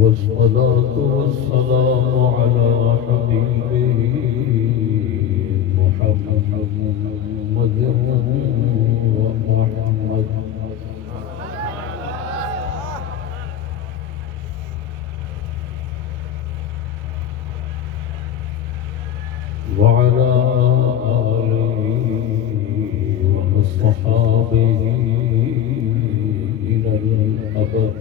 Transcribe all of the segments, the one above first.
والصلاة والسلام على حبيبه محمد وأحمد وعلى آله وأصحابه إلى الأبد.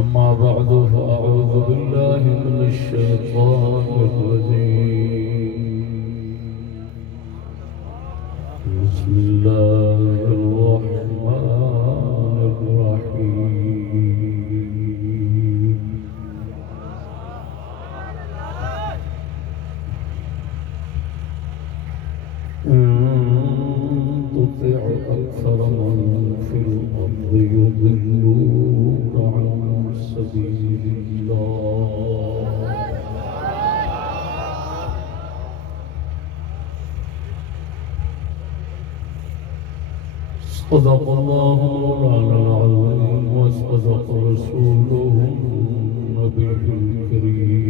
أما بعد فأعوذ بالله من الشيطان الرجيم. بسم الله الرحمن الرحيم. إن تطع أكثر من في الأرض يضلوك عن سبيل الله. صدق الله مولانا العظيم وصدق رسوله النبي الكريم.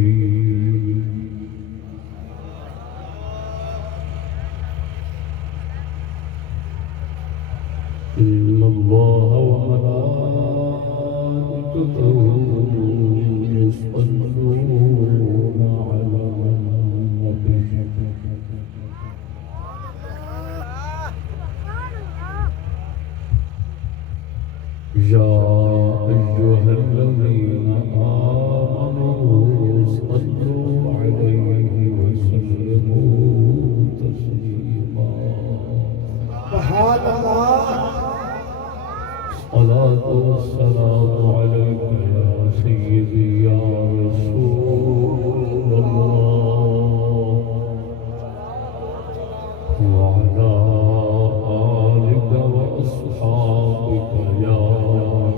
إن الله وملائكته يصلون على النبي يا أيها الذين آمنوا صلوا عليه وسلموا تسليما. سبحان الله. الصلاة والسلام عليك يا سيدي يا رسول الله وعلى آلك وأصحابك يا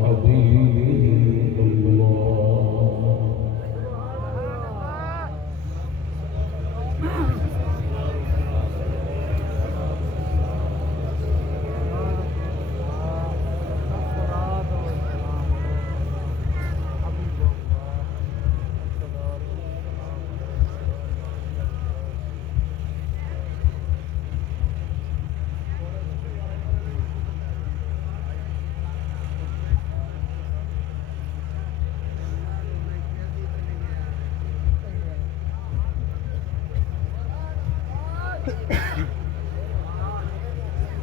حبيب الله.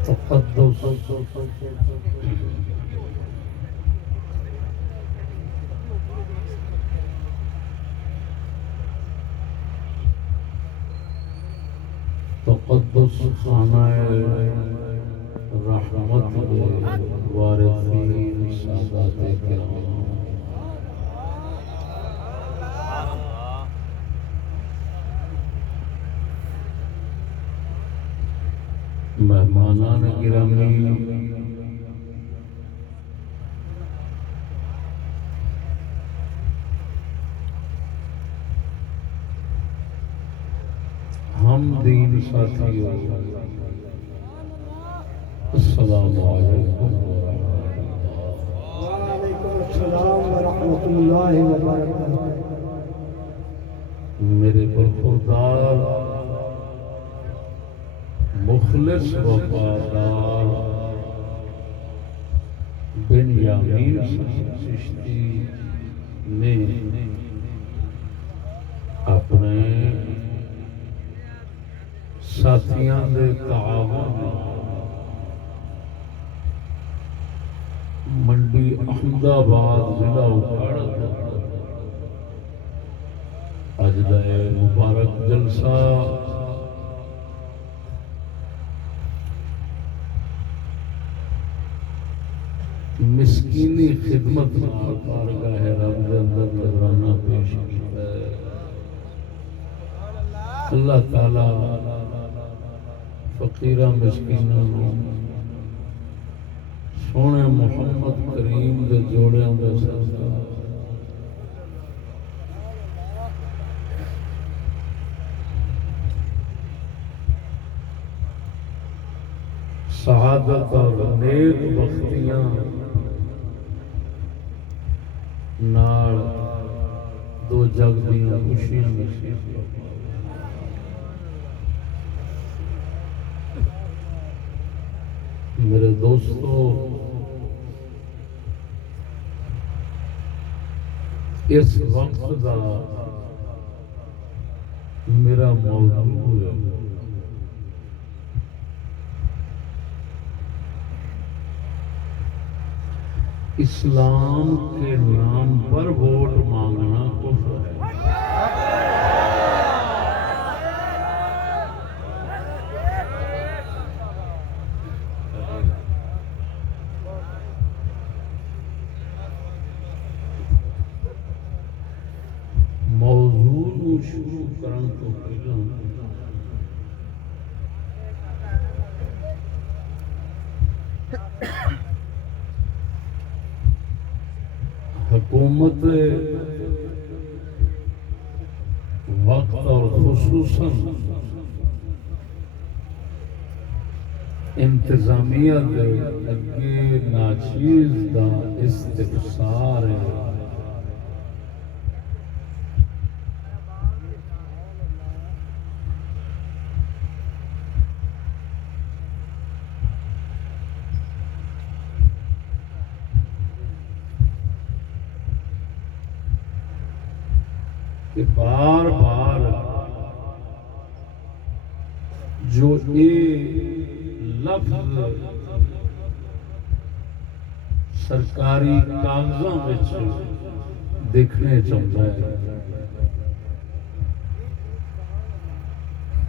تقدس تقدس خانہ رحمت وارثین سادات کرام، مہمانان گرامی، ہم دین ساتھیوں، السلام علیکم وعلیکم السلام ورحمۃ اللہ وبرکاتہ۔ میرے برخوردار مخلص وفادار بن یامین چشتی نے اپنے ساتھیاں دے تعاون منڈی احمد آباد ضلع اکھاڑ اج دا مبارک جلسہ مسکینی خدمت نال بارگاہ رب دے اندر نذرانہ پیش کیتا ہے۔ اللہ تعالی فقیراں مسکیناں نوں سونے محمد کریم دے جوڑیاں دے صدقہ سعادت اور نیک بختیاں نال دو جگ دیاں خوشیاں نصیب فرما۔ میرے دوستو، اس وقت دا میرا موضوع ہے اسلام کے نام پر ووٹ مانگنا کفر ہے۔ موضوع نو شروع کرن تو پہلا حکومت وقت اور خصوصاً انتظامیہ دے اگے ناچیز دا استفسار ہے کہ بار بار جو لفظ سرکاری کاغذوں میں دیکھنے چاہتا ہے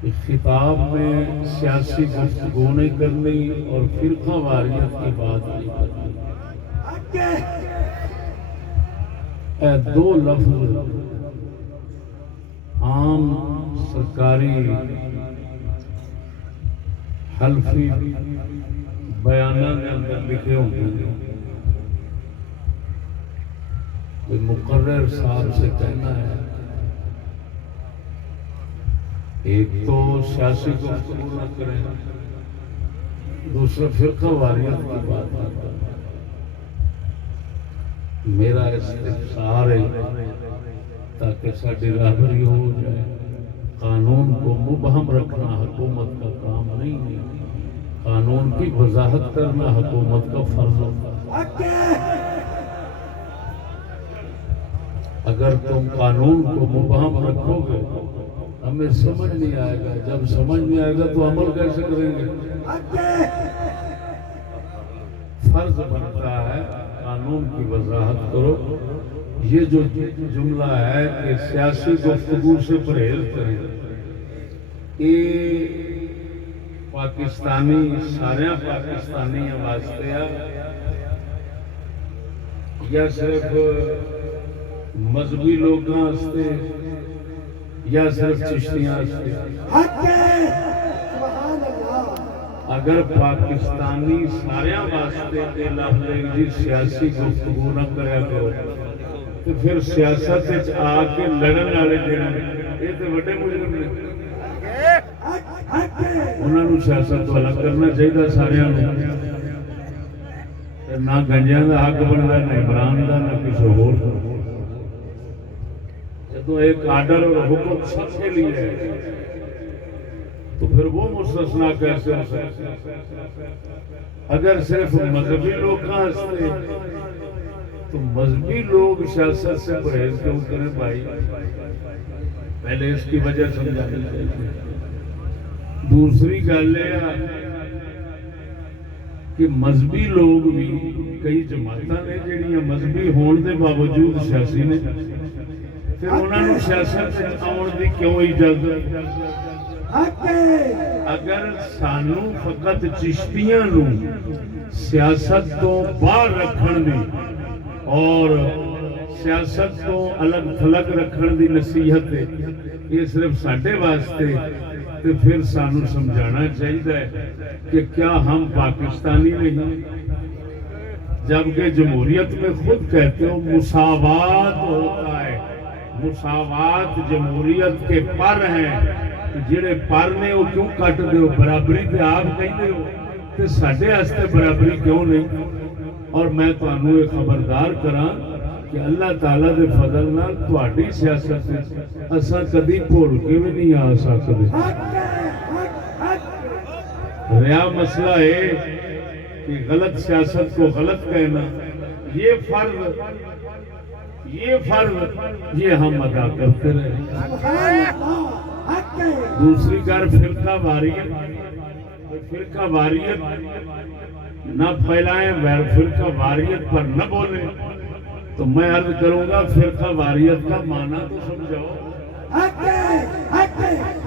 کہ خطاب میں سیاسی گفتگو نہیں کرنی اور فرقہ واریت کی بات نہیں کرنی۔ اے دو لفظ عام سرکاری حلفی بیانات کے اندر لکھے ہوں گے، مقرر صاحب سے کہنا ہے ایک تو سیاسی گفتگو نہ کریں، دوسرا فرقہ واریت کی بات نہ کریں۔ میرا استفسار ہے تاکہ ساری راہبری ہو جائے۔ قانون کو مبہم رکھنا حکومت کا کام نہیں ہے، قانون کی وضاحت کرنا حکومت کا فرض ہوتا ہے۔ اگر تم قانون کو مبہم رکھو گے ہمیں سمجھ نہیں آئے گا، جب سمجھ نہیں آئے گا تو عمل کیسے کریں گے؟ فرض بنتا ہے قانون کی وضاحت کرو۔ یہ جو جملہ ہے کہ سیاسی گفتگو سے پرہیز کریں، یہ پاکستانی سارے پاکستانی واسطے یا صرف مذہبی لوگوں واسطے یا صرف چشتیاں واسطے؟ اگر پاکستانی سارے واسطے لفظ جی سیاسی گفتگو نہ کریا کرو تو پھر سیاست آ کے لڑن والے جڑے یہ تو بڑے مجرم نے، انہوں نے سیاست تو الگ کرنا چاہیے سارے، نہ گنجیاں کا حق بنتا نہ عمران کا نہ کسی ہور۔ جب ایک آرڈر اور حکم سب کے لیے ہے تو پھر وہ مستثنا کیسے ہو سکتا ہے؟ اگر صرف مذہبی لوگ تو مذہبی لوگ سیاست سے پرہیز کیوں کریں بھائی؟ پہلے اس کی وجہ سمجھانی چاہیے۔ دوسری گل یہ کہ مذہبی لوگ بھی کئی جماعتاں نے جہاں مذہبی ہون دے باوجود سیاسی نے، پھر انہوں نے سیاست آن دی کیوں اجازت؟ اگر سانو فقط چشتیاں نو سیاست تو باہر رکھن دی اور سیاست کو الگ تھلگ رکھن دی نصیحت ہے یہ صرف ساڈے واسطے، تو پھر سانو سمجھانا چاہیے کہ کیا ہم پاکستانی نہیں؟ جبکہ جمہوریت میں خود کہتے ہو مساوات ہوتا ہے، مساوات جمہوریت کے پر ہیں، جڑے پر نے وہ کیوں کٹ دے ہو؟ برابری تے آپ کہتے ہو، تو تے ساڈے واسطے برابری کیوں نہیں؟ اور میں تانوں یہ خبردار کراں کہ اللہ تعالیٰ دے فضل نال تہاڈی سیاست اساں کدی بھول کے بھی نہیں آ سکدے۔ رہا مسئلہ ہے کہ غلط سیاست کو غلط کہنا، یہ فرض یہ ہم ادا کرتے رہے۔ دوسری کار فرقہ واریت نہ پھیلائیں، فرقہ واریت پر نہ بولیں۔ تو میں عرض کروں گا فرقہ واریت کا معنی تو سمجھاؤ۔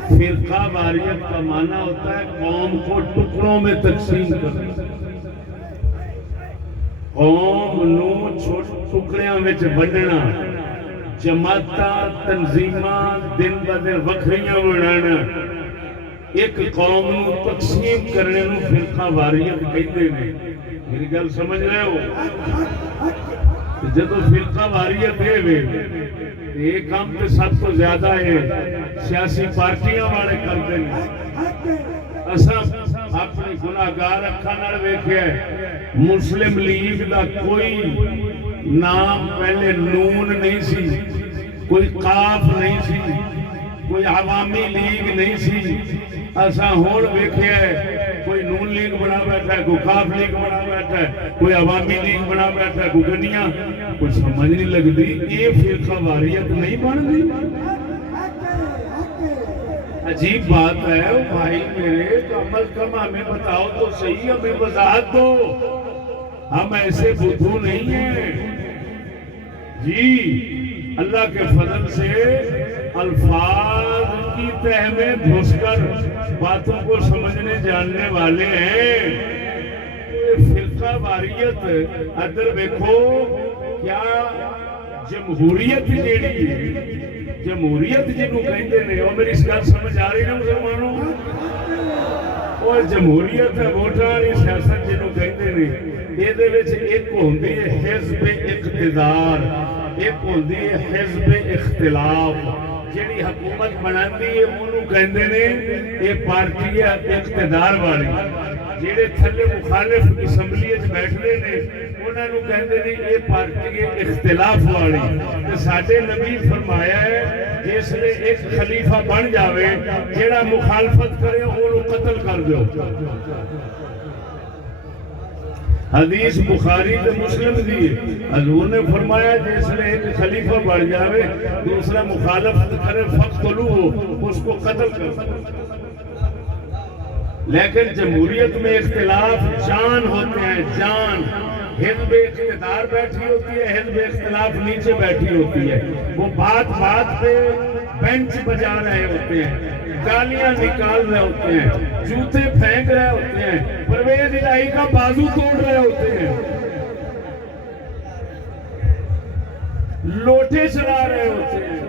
فرقہ واریت کا معنی ہوتا ہے قوم کو ٹکڑوں میں تقسیم کرنا، قوم نو ٹکڑیاں میں ونڈنا، جماعتاں تنظیماں دن بدن وکھریاں بنانا، ایک قوم نو تقسیم کرنے نو فرقہ واریت کہتے ہیں۔ میری گل سمجھ رہے ہو؟ جدو فرقہ واریت ہے یہ کام تو سب تو زیادہ ہے سیاسی پارٹیاں والے کرتے ہیں۔ اساں اپنی گناہگار اکھاں نال ویکھیا ہے، مسلم لیگ دا کوئی نام پہلے نون نہیں سی، کوئی قاف نہیں سی، کوئی عوامی لیگ نہیں سی۔ اساں ہون ویکھیا ہے کوئی نون لیگ بنا بیٹھا ہے، کوئی قاف لیگ بنا بیٹھا ہے، کوئی عوامی لیگ بنا بیٹھا ہے، کوئی گڈیاں، کچھ سمجھ نہیں لگتی۔ یہ فرقہ واریت نہیں بنتی؟ عجیب بات ہے بھائی میرے، کم از کم ہمیں بتاؤ تو صحیح، ہمیں وضاحت دو، ہم ایسے بدھو نہیں ہیں جی۔ اللہ کے فضل سے الفاظ کی تہ میں گھس کر باتوں کو سمجھنے جاننے والے ہیں۔ فرقہ واریت ادھر دیکھو، کیا جمہوریت جیڑی ہے، جمہوریت جنوں کہتے ہیں، اور میری اس گل سمجھ آ رہی نا مسلمانوں؟ اور جمہوریت ووٹاں والی سیاست جنوں کہتے ہیں، یہ ایک ہوندی ہے حزب اقتدار، ایک ہوندی ہے حزب اختلاف۔ جیڑی حکومت بناندی ہے انہوں کہندے نے یہ پارٹی ہے اقتدار والی، جیڑے تھلے مخالف اسمبلی وچ بیٹھدے نے انہاں نوں کہندے نے یہ پارٹی ہے اختلاف والی۔ تے ساڈے نبی فرمایا ہے جس نے ایک خلیفہ بن جاوے جیڑا مخالفت کرے اونوں قتل کر دیو۔ حدیث بخاری تے مسلم دی، حضور نے فرمایا جس نے ایک خلیفہ بن جاوے دوسرا مخالفت کرے فقتلوہ، اس کو قتل کر۔ لیکن جمہوریت میں اختلاف جان ہوتے ہیں، جان۔ حزب اقتدار بیٹھی ہوتی ہے، حزب اختلاف نیچے بیٹھی ہوتی ہے، وہ بات بات پہ بینچ بجا رہے ہوتے ہیں، گالیاں نکال رہے ہوتے ہیں، جوتے پھینک رہے ہوتے ہیں، پرویز الہی کا بازو توڑ رہے ہوتے ہیں، لوٹے چلا رہے ہوتے ہیں۔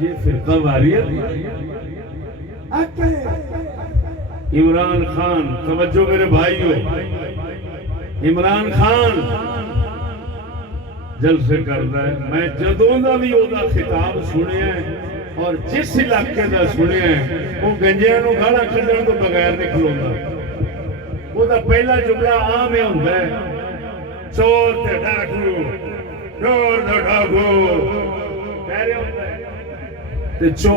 یہ فرقہ واریت۔ عمران خان، توجہ میرے بھائیو، عمران خان جلسے کرتا ہے، میں جدوں دا بھی اودا خطاب سنیا ہے اور جس علاقے دا سنیا ہے وہ گنجیاں نو گالاں کڈن تو بغیر نہیں کھلوندا۔ وہ دا پہلا جملہ عام ہی ہوندا ہے، چور تے ڈاکو، چور تے ڈاکو کہہ رہے ہوتا ہے۔ جو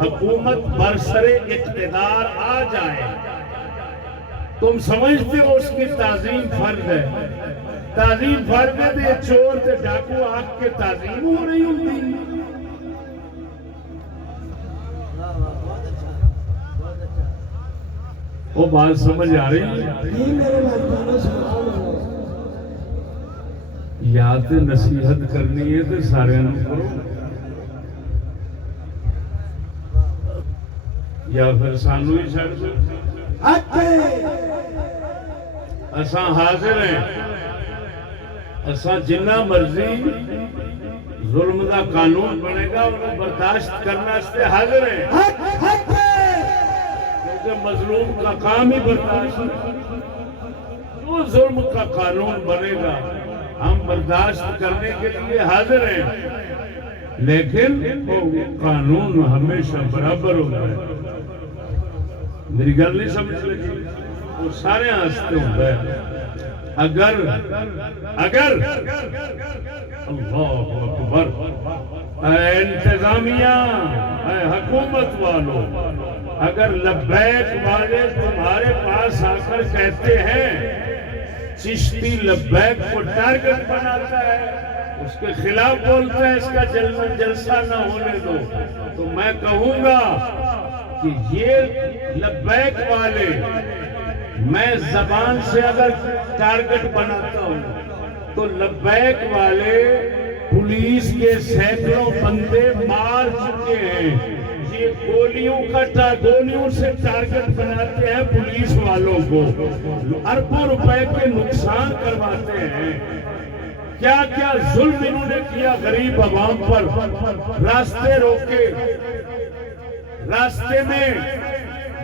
حکومت برسر اقتدار آ جائے تم سمجھتے ہو اس کی تعظیم فرض ہے، تعظیم فرض ہے، تو چور تے ڈاکو آپ کے تعظیم ہو رہی ہوتی۔ وہ بات سمجھ آ رہی ہے؟ یا تے نصیحت کرنی ہے تو سارے کرو، یا پھر سانو ہی چھڑ دو۔ اساں حاضر ہیں، اساں جنہ مرضی ظلم دا قانون بنے گا انہوں برداشت کرنا سے حاضر ہیں، کیونکہ مظلوم کا کام ہی برداشت ہے۔ جو ظلم کا قانون بنے گا ہم برداشت کرنے کے لیے حاضر ہیں، لیکن وہ قانون ہمیشہ برابر ہوگا۔ میری گل نہیں سمجھ لگی؟ وہ سارے ہنستے ہوتا ہے اگر اللہ اکبر، اے انتظامیہ، اے حکومت والوں، اگر لبیک والے تمہارے پاس آ کر کہتے ہیں چشتی لبیک کو ٹارگٹ بناتا ہے، اس کے خلاف بولتا ہے اس کا جلسہ نہ ہونے دو، تو میں کہوں گا کہ یہ لبیک والے، میں زبان سے اگر ٹارگٹ بناتا ہوں تو لبیک والے پولیس کے سینکڑوں بندے مار چکے ہیں، یہ گولیوں سے ٹارگٹ بناتے ہیں پولیس والوں کو، اربوں روپے کے نقصان کرواتے ہیں، کیا کیا ظلم انہوں نے کیا غریب عوام پر، راستے روکے، راستے میں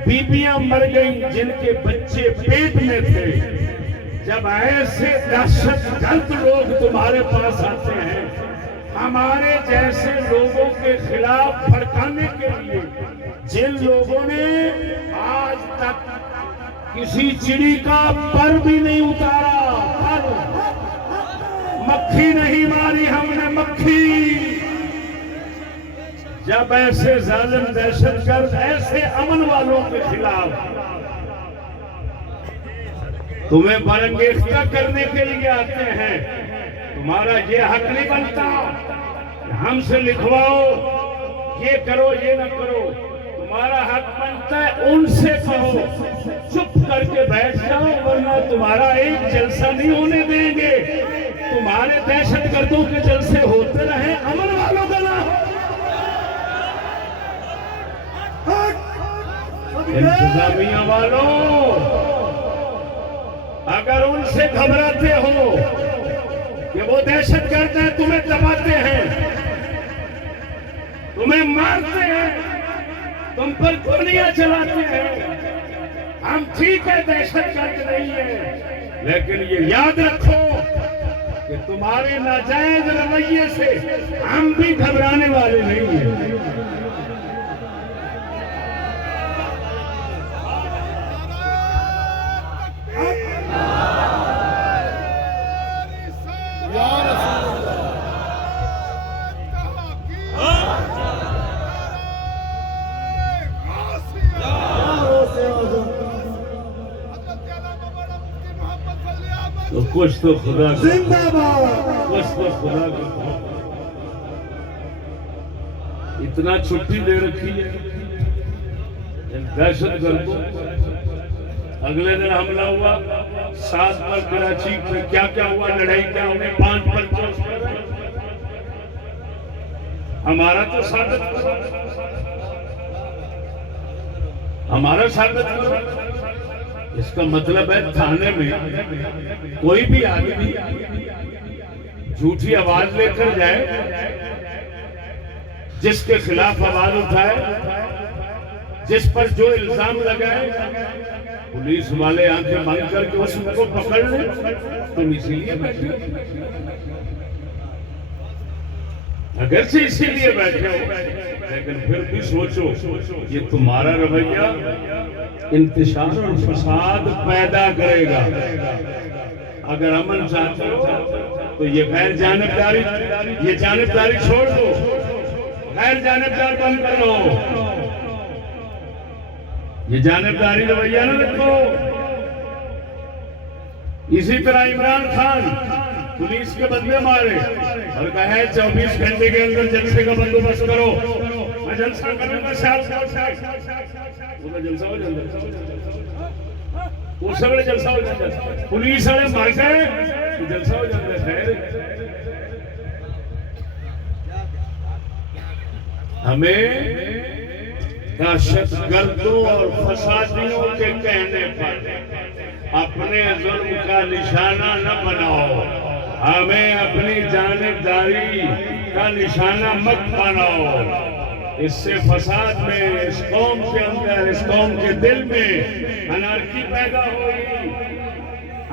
بیبیاں مر گئیں جن کے بچے پیٹ میں تھے۔ جب ایسے دہشت گرد لوگ تمہارے پاس آتے ہیں ہمارے جیسے لوگوں کے خلاف بھڑکانے کے لیے، جن لوگوں نے آج تک کسی چڑی کا پر بھی نہیں اتارا، مکھی نہیں ماری ہم نے مکھی، جب ایسے ظالم دہشت گرد ایسے امن والوں کے خلاف تمہیں برانگیختہ کرنے کے لیے آتے ہیں، تمہارا یہ حق نہیں بنتا کہ ہم سے لکھواؤ یہ کرو یہ نہ کرو، تمہارا حق بنتا ہے ان سے کہو چپ کر کے بیٹھ جاؤ، ورنہ تمہارا ایک جلسہ نہیں ہونے دیں گے، تمہارے دہشت گردوں کے جلسے ہوتے رہیں، امن والوں کا نہ ہو۔ انتظامیہ والوں، اگر ان سے گھبراتے ہو کہ وہ دہشت گرد ہیں، تمہیں دباتے ہیں، تمہیں مارتے ہیں، تم پر گولیاں چلاتے ہیں، ہم ٹھیک ہے دہشت گرد نہیں ہے، لیکن یہ یاد رکھو کہ تمہارے ناجائز رویے سے ہم بھی گھبرانے والے نہیں ہیں۔ تو کچھ تو خدا زندہ باد، کچھ تو خدا کا، اتنا چھٹی دے رکھی ہے ان دہشت گردوں۔ اگلے دن حملہ ہوا 7 پر کراچی میں، کیا کیا ہوا، لڑائی کیا ہوئی، 5 پر ہمارا تو ثابت کرو، ہمارا ثابت کرو۔ اس کا مطلب ہے تھانے میں کوئی بھی آدمی جھوٹی آواز لے کر جائے، جس کے خلاف آواز اٹھائے، جس پر جو الزام لگائے، پولیس والے آنکھیں بند کر کے اس کو پکڑ لیں، تم اسی لیے بیٹھے ہو، اگرچہ اسی لیے بیٹھے ہو، لیکن پھر بھی سوچو یہ تمہارا رویہ انتشار اور فساد پیدا کرے گا۔ اگر امن چاہتے ہو تو یہ غیر جانبداری، یہ جانبداری چھوڑ دو، غیر جانبدار بند کر لو، یہ جانبداری رویہ نہ رکھو۔ اسی طرح عمران خان پولیس کے بندے مارے اور کہا 24 گھنٹے کے اندر جلسے کا بندوبست کرو، میں جلسہ کروں گا، وہ جلسہ ہو جاتا ہے، اس ویلے جلسہ ہو جاتا ہے، پولیس والے مار گئے تو جلسہ ہو جاتا ہے۔ خیر، ہمیں دہشت گردوں اور فسادیوں کے کہنے پر اپنے ظلم کا نشانہ نہ بناؤ، ہمیں اپنی جانبداری کا نشانہ مت بناؤ۔ اس سے فساد میں، اس قوم کے اندر، اس قوم کے دل میں انارکی پیدا ہوئی،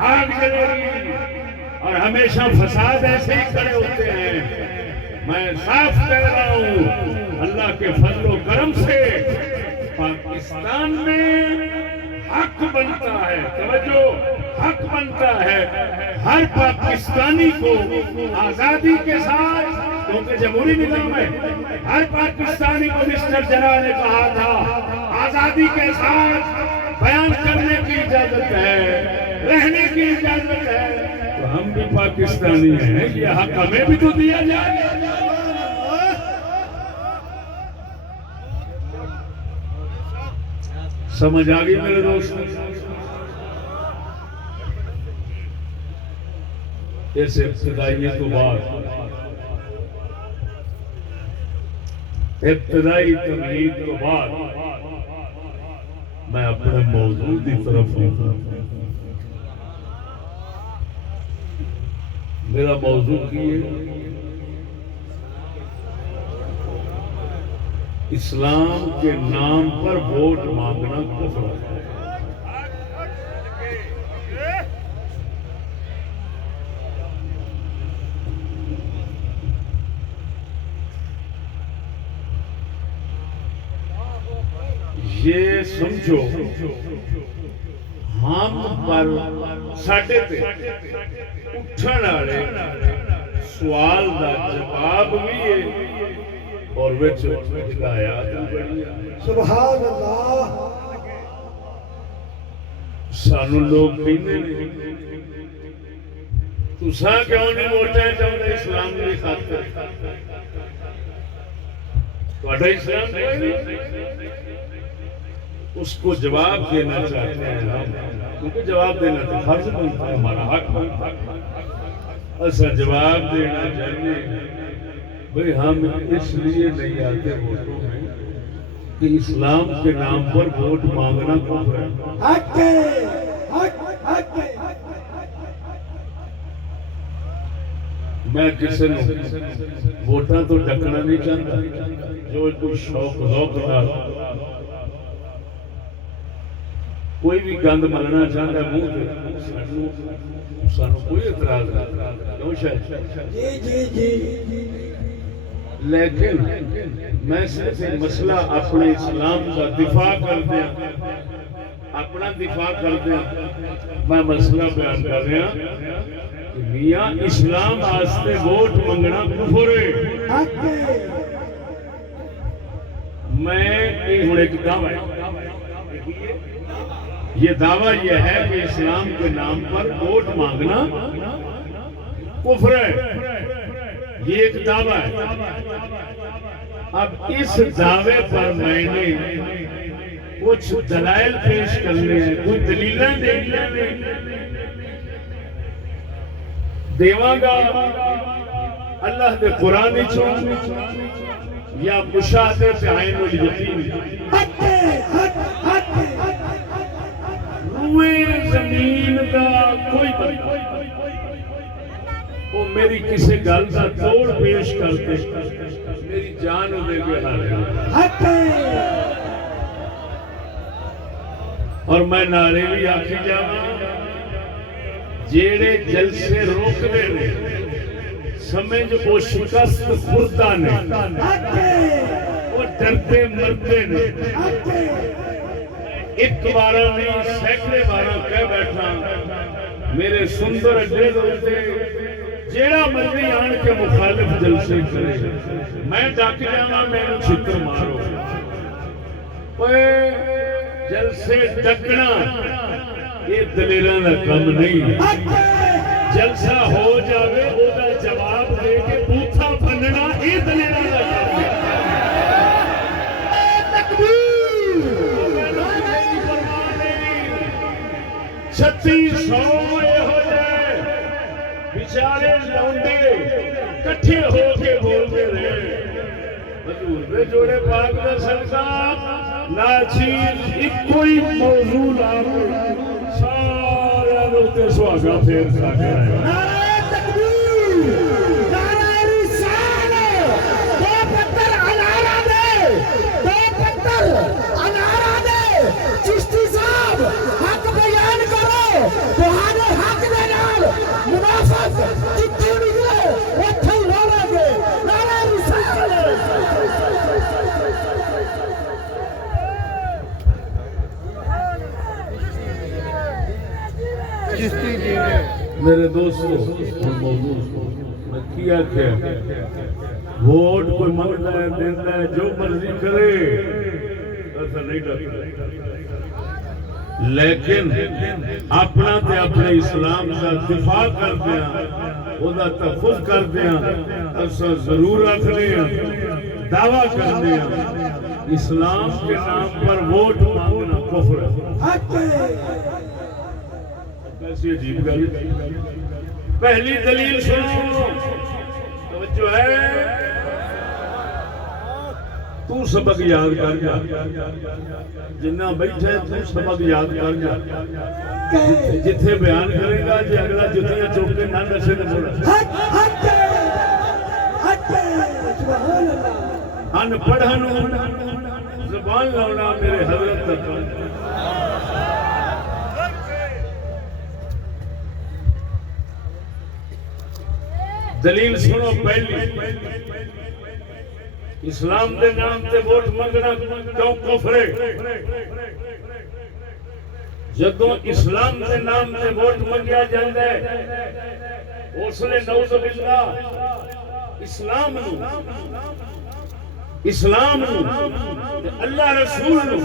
آگ جلے گی، اور ہمیشہ فساد ایسے ہی کھڑے ہوتے ہیں۔ میں صاف کہہ رہا ہوں، اللہ کے فضل و کرم سے پاکستان میں حق بنتا ہے، توجہ، حق بنتا ہے ہر پاکستانی کو آزادی کے ساتھ، کیونکہ جمہوری نظام ہے، ہر پاکستانی کو مسٹر جناح نے کہا تھا آزادی کے ساتھ بیان کرنے کی اجازت ہے، رہنے کی اجازت ہے، تو ہم بھی پاکستانی ہیں، یہ حق ہمیں بھی تو دیا جائے۔ سمجھ آ گئی میرے دوست؟ اس ابتدائی تو بعد ابتدائی تمہید تو بعد میں اپنے موضوع کی طرف ہوں۔ میرا موضوع کی ہے اسلام کے نام پر ووٹ مانگنا کفر ہے۔ یہ سمجھو ہم پر ساڈے تے اٹھن والے سوال دا جواب بھی ہے اور وچ ہدایات بھی بڑی ہے۔ سبحان اللہ۔ سانو لوگ کہندے نے تساں کیوں نہیں ووٹاں چاہندے اسلام دی خاطر؟ تہاڈا اسلام کوئی نہیں۔ اس کو جواب دینا چاہتے ہیں ہم، کیونکہ جواب دینا تو فرض بنتا ہے، ہمارا حق بنتا ہے۔ ایسا جواب دینا چاہیے بھئی ہم اس لیے نہیں آتے ووٹوں میں کہ اسلام کے نام پر ووٹ مانگنا کفر ہے۔ حق ہے، حق ہے۔ میں کسی نے ووٹاں تو ڈکنا نہیں چاہتا، جو کوئی شوق ذوق نال کوئی بھی گند ملنا چاہتا ہے منہ تے، سانو کوئی اعتراض نہیں، کیوں شاید؟ جی جی جی۔ لیکن میں صرف مسئلہ اپنے اسلام کا دفاع کر دیا، اپنا دفاع کر دیا، میں مسئلہ بیان کر رہا کہ میاں اسلام واسطے ووٹ منگنا کفر ہے۔ حق ہے۔ میں ہوں ایک دعویٰ یہ دعویٰ یہ ہے کہ اسلام کے نام پر ووٹ مانگنا کفر ہے، یہ ایک دعویٰ ہے۔ اب اس دعوے پر میں نے کچھ دلائل پیش کرنے ہیں، کچھ دلیلیں دیواں گا اللہ دے قرآن چوں یا مشاہدے سے عین الیقین۔ حق ہے، حق ہے۔ روئے زمین دا کوئی بندہ وہ میری کسی گل کا توڑ پیش کرتے میری جان دے کے ہارے، حق ہے۔ اور میں نعرے بھی آکھی جاواں جیڑے جلسے روک دے نے سمجھ وہ شکست خوردہ نے، حق ہے۔ وہ ڈرتے مرتے نے۔ حق ہے۔ ایک بارہ نہیں سینکڑے بارہ کہہ بیٹھا میرے سندر اڈے دوستے جیڑا مرضی آن کے مخالف جلسے کرے میں ڈاک جانا میں چھتر مارو۔ جلسے ڈکنا یہ دلیراں دا کم نہیں، جلسہ ہو جاوے وہ دا جواب دے کے بوتھا بننا یہ دلیراں دا کم ہے۔ چھتی سو یہ ہو جائے بیچارے لونڈے کٹھے ہو کے بولتے رہے حضور دے جوڑے پاک دا صدقہ ناچیز ایک کوئی موضوع لاؤ سارا روتے سواگا پھیر ساکے رہے۔ نعرہ تکبیر، نعرہ رسالت، دو پتھر انارہ دے، دو پتھر انارہ دے، چشتی صاحب حق بیان کرو، تمہارے حق دے نال منافق جتھے نکلے اتھے ہی رہو گے۔ نعرہ رسالت۔ دوستو موضوع میں کیا ووٹ کوئی منگتا ہے دیتا ہے جو مرضی کرے ایسا نہیں ڈرتا لیکن اپنا تے اپنے اسلام کا دفاع کرتے ہیں وہ تحفظ کرتے ہیں ایسا ضرور رکھتے ہیں دعویٰ کرتے ہیں اسلام کے نام پر ووٹ مانگنا کفر ہے کیسی عجیب گل پہلی دلیل سنو توجہ ہے تو سبق یاد کر جا جنہ بیٹھے تو سبق یاد کر جا جتھے بیان کرے گا جی اگلا جتیاں چوک کے نہ نشے نہ بولا ان پڑھن زبان لاؤنا میرے حضرت تک دلیل سنو پہلی اسلام دے نام تے ووٹ منگنا کیوں کفر ہے جدوں اسلام دے نام تے ووٹ منگیا جاندا ہے اس نے نعوذ باللہ اسلام نو اللہ رسول نو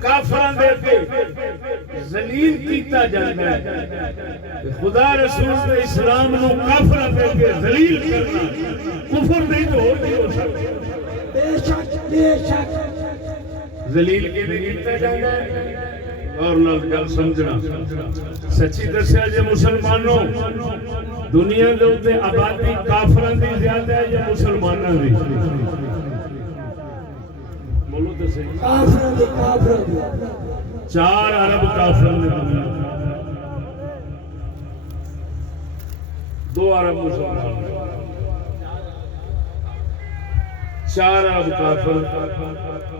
کافراں دے کے ذلیل کیتا جاندا ہے خدا رسول دے اسلام نو کافراں دے کے ذلیل کرنا کفر نہیں تو ہو سکتا بے شک ذلیل کے کیتا جاندا ہے اور نال گل سمجھنا سچی دسیا جے مسلمانوں دنیا دے اوتے آبادی کافراں دی زیادہ ہے یا مسلماناں دی بولو تے صحیح کافراں دی 4 ارب کافر نے دنیا 2 ارب مسلمان 4 ارب کافر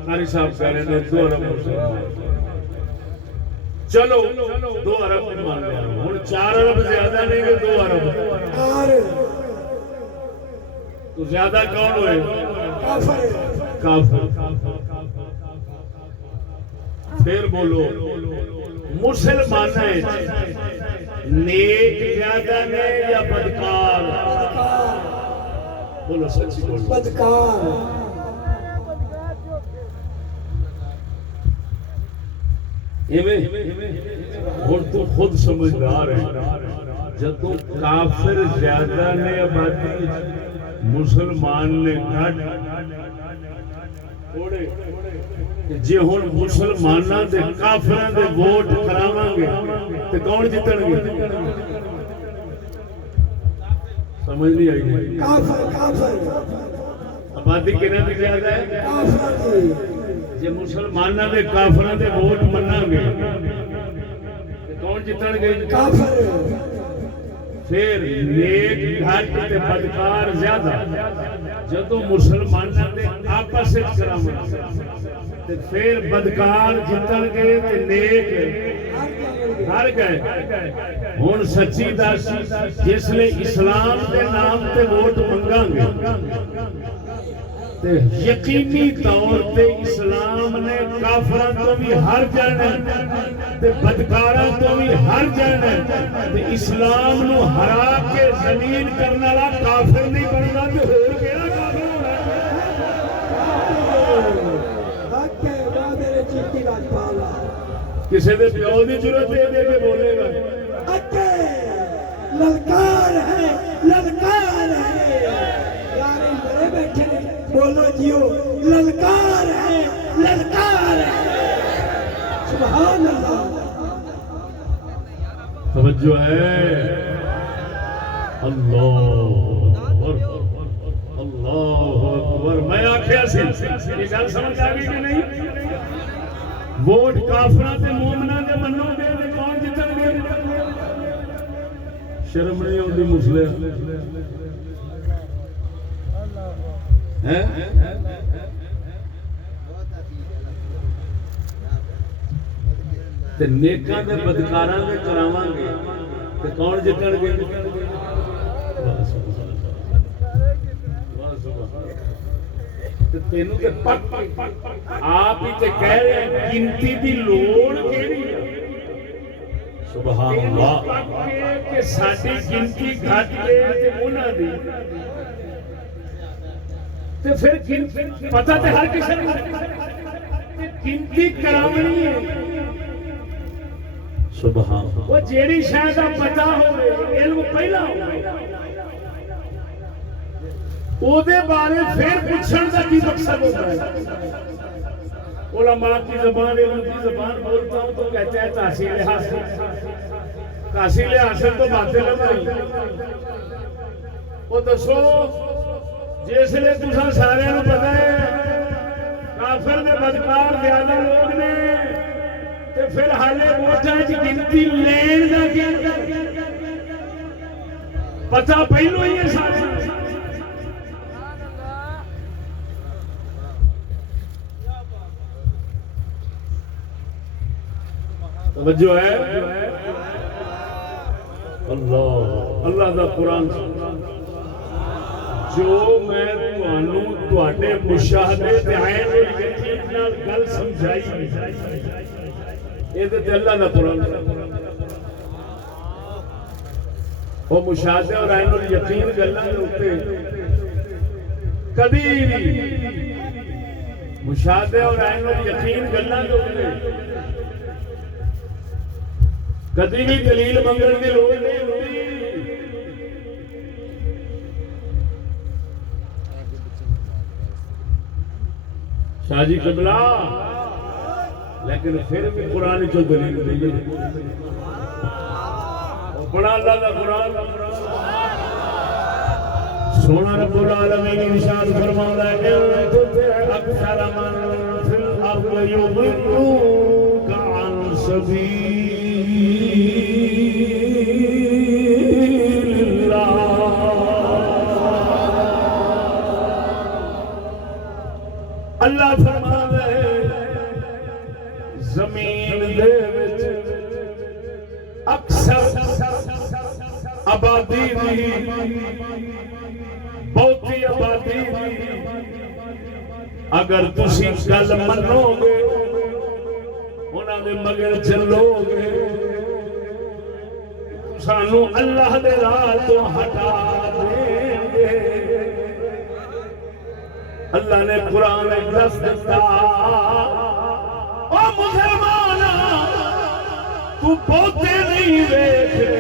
قاری صاحب کہہ رہے ہیں 2 ارب مسلمان چلو 2 ارب مان لیا ہوں 4 ارب زیادہ نہیں کہ 2 ارب تو زیادہ کون ہوئے کافر پھر بولو مسلمان نیک زیادہ نے یا بدکار بولو سچی بولو بدکار اور تو خود سمجھدار ہے جب تو کافر زیادہ نے آبادی مسلمان نے گھٹ جی ہوں مسلمانوں کے کافراں دے ووٹ کراواں گے تے کون جتن گے سمجھ نہیں آئی آبادی کنے دی زیادہ ہے جی مسلمانوں کے کافراں دے ووٹ مناں گے تے کون جتن گے کافر پھر نیک گھٹ تے بدکار زیادہ جدوں مسلمانوں دے آپس وچ کراواں تے پھر بدکار جتن گے تے نیک ہار گئے ہن سچی دس جس لے اسلام دے نام تے ووٹ منگاں گے تے یقینی طور تے اسلام نے کافراں تو بھی ہر جانا تے بدکاراں تو بھی ہر جانا تے اسلام نو ہرا کے ذلیل کرنے والا کافر نہیں بننا تے ہور کیڑا کافر ہونا کسے دے پیو دی ضرورت دے دے کے بولے گا للکار ہے یار بڑے بیٹھے بولو جیو للکار ہے سبحان اللہ توجہ ہے اللہ اکبر میں آکھیا سی یہ گل سمجھ آ گئی کہ نہیں ووٹ کافراں تے مومناں دے منو گے تے کون جتن گے شرم نہیں ہوندی مسلے ہیں تے نیکاں تے بدکاراں دے کراواں گے تے کون جتن گے تینوں تے پک آپ ہی تے کہہ رہے ہیں گنتی دی لوڑ کیڑی ہے سبحان اللہ کہ ساڈی گنتی گھٹ ہے تے انہاں دی تے پھر پتہ تے ہر کسی نوں گنتی کراونی ہے سبحان اللہ وہ جیڑی شے دا پتہ ہوے علم پہلا ہوے او دے بارے پھر پوچھن دا کی مقصد ہوتا ہے علماء کی زبان علم کی زبان بولتا ہوں تو کہتے ہیں تحصیل حاصل تحصیل حاصل تو باتیں لگائی وہ دسو جس لیے تساں سارے نوں پتہ ہے کافر دے بدکار زیادہ لوگ نے تے پھر حالے ووٹاں وچ گنتی لین دا کیا پتہ پہلو ہی ہے سارے توجہ ہے اللہ دا قرآن جو میں تانوں تواڈے مشاہدے تے عین یقین نال گل سمجھائی اے تے اللہ دا قرآن وہ مشاہدے اور عین یقین گلاں دے اوتے کبھی بھی مشاہدے اور عین یقین گلاں دے اوتے کدی بھی دلیل منگن کی لوڑ نہیں ہوتی شاہ جی قبلہ لیکن پھر بھی قرآن جو دلیل نہیں بڑا اللہ کا قرآن سونا رب العالمین ارشاد فرماتا ہے اکثر من فی الارض یضلوک عن سبیل اللہ فرماتا ہے زمین دے وچ اکثر آبادی دی بہتی آبادی دی اگر تسی گل منو گے انہاں دے مگر چلو گے سانو اللہ دے راہ تو ہٹا دیں گے اللہ نے قرآن دس دیتا او مسلمان تو بہتے نہیں ویکھے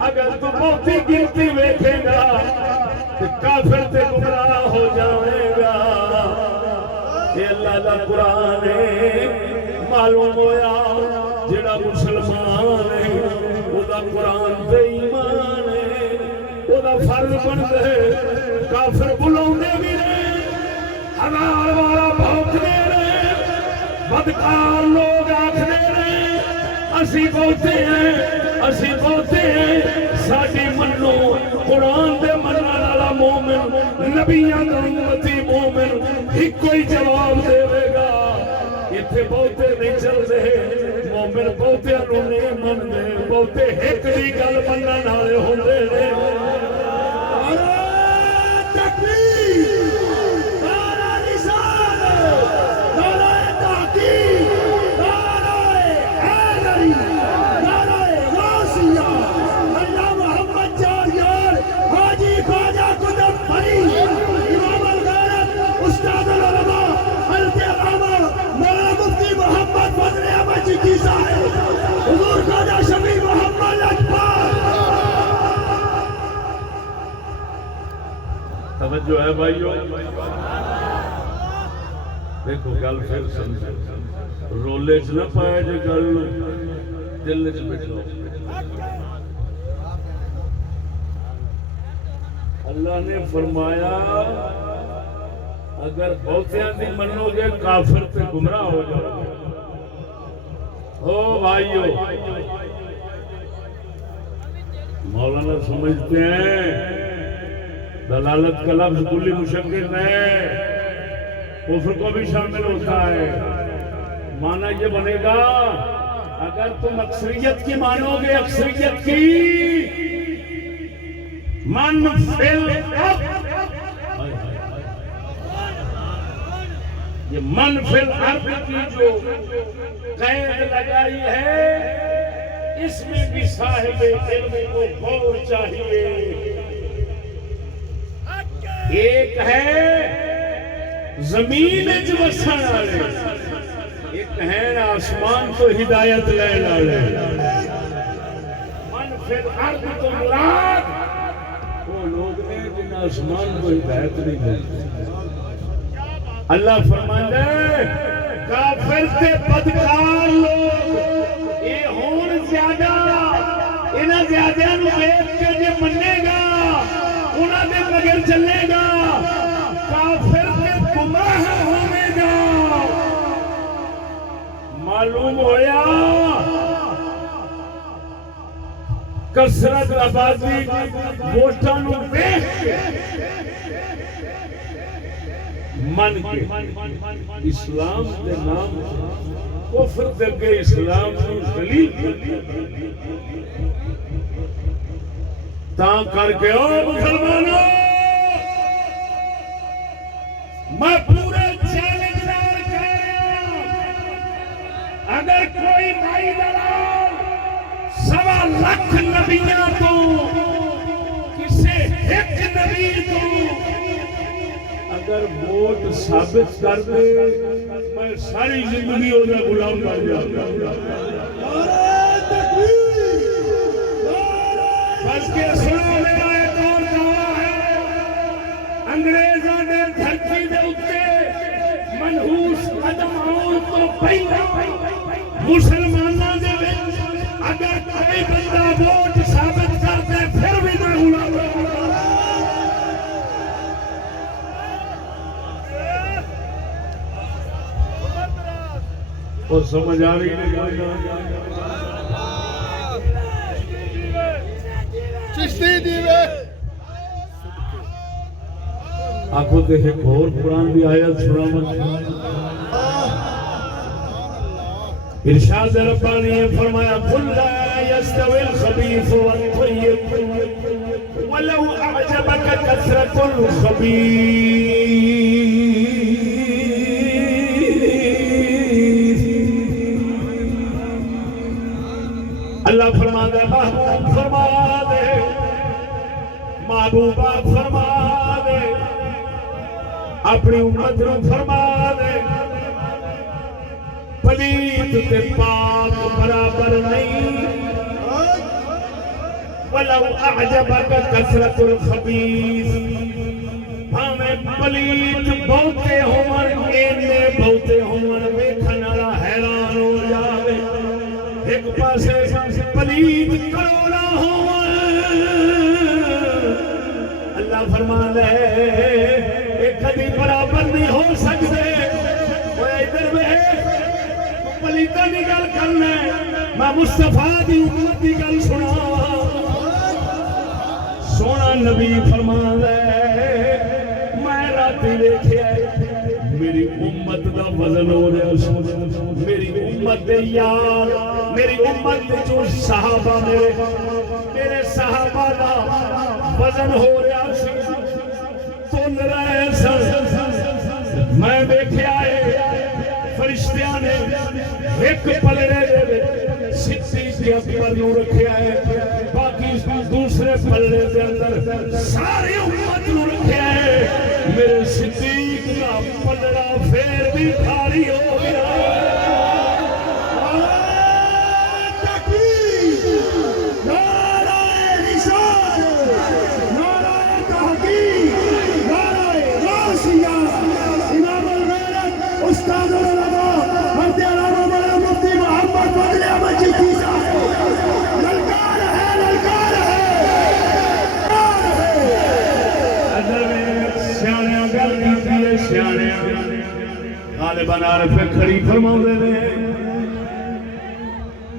اگر تو بہتی گنتی ویکھے گا تو کافر تے گمراہ ہو جائے گا یہ اللہ دا قرآن ہے معلوم ہویا جڑا مسلمان ہے او دا قرآن تے ایمان ہے او دا فرض بندا ہے کافر بلاوندے بھی رہے ہزار والا بھوکدے رہے بدکار لوگ آکھدے رہے اسی بہتے ہیں ساڈی منو قرآن دے منن والا مومن نبیاں دا امتی مومن ایک ہی جواب دے گا ایتھے بہتے نہیں چلدے مومن بہتیاں نوں نہیں منتے بہتے ایک دی گل منن والے ہوندے نے جو ہے بھائیو دیکھو گل پھر سمجھو رولے چ نہ پائے جو گل دل چ بٹھو اللہ نے فرمایا اگر بہتیاں دی منو گے کافر تے گمراہ ہو جاؤ گے او بھائیو مولانا سمجھتے ہیں دلالت کا لفظ کلی مشکل ہے کفر کو بھی شامل ہوتا ہے معنی یہ بنے گا اگر تم اکثریت کی مانو گے اکثریت کی من فی الارض یہ من فی الارض کی جو قید لگائی ہے اس میں بھی صاحب علم کو غور چاہیے. ایک ہے زمین وچ وسن والے، ایک ہے آسمان تو ہدایت لین والے. من فی الارض تو مراد وہ لوگ نے جن آسمان کو ہدایت نہیں ملتی. اللہ فرماندا ہے کافر تے بدکار لوگ یہ ہون زیادہ، انہاں زیادہ نو ویکھ کے جے منے گا انہاں دے مگر چلے گا، کافر تے گمراہ ہوے گا. معلوم ہویا کثرت آبادی ووٹاں نو ویکھ کے من کے اسلام دے نام کفر دے کے اسلام نو ذلیل تاں کر کے او مسلمانوں میں پورے چیلنج نال کہہ رہا ہوں اگر کوئی مائی دلال 1.25 لاکھ نبیاں تو کسے ایک نبی تو اگر ووٹ ثابت کر دے میں ساری زندگی ہوگا غلام بن جاؤں. بس کے سنو میرا ایک اور دعویٰ ہے، انگریزاں نے دھرتی دے اُتے منحوس قدم آن تو پہلا مسلماناں دے وچ اگر کوئی بندہ ووٹ ثابت کر دے پھر بھی میں غلام بن جاؤں. اور سمجھ آ رہی ہے چشتی دیوے آنکھوں تے ایک اور قرآن بھی آیت سنا من ارشاد ربانی نے فرمایا قل لا يستوي الخبيث والطيب ولو أعجبك كثرة الخبيث. اللہ فرما دے محبوب فرما دے محبوبہ فرما دے اپنی امت نو فرما دے پلیت تے پاک برابر نہیں. ولو اعجبک کثرت الخبیث ہمیں پلیت بہتے ہون اینے بہتے ہون ویکھن والا حیران ہو جاوے. ایک پاسے پلیت کروڑا ہون اللہ فرمان ہے ایک کبھی برابر نہیں ہو سکتے. وہ ادھر میں پلیتاں دی گل کرنا میں مصطفیٰ دی امت دی گل سنا. سونا نبی فرمان ہے میں راتی ویکھیا میری امت دا وزن ہو رہا، میری امت دے یار میری امت دے جو صحابہ میرے صحابہ دا وزن ہو رہا سی تن رہے سن. میں ویکھیا ہے فرشتیاں نے ایک پلڑے دے صدیق اکبر نو رکھیا ہے، باقی دوسرے پلڑے دے اندر ساری امت نو رکھیا ہے. میرے صدیق کا پلڑا پھر بھی بھاری ہو گیا. غالباً عارف کھڑی فرماؤں دے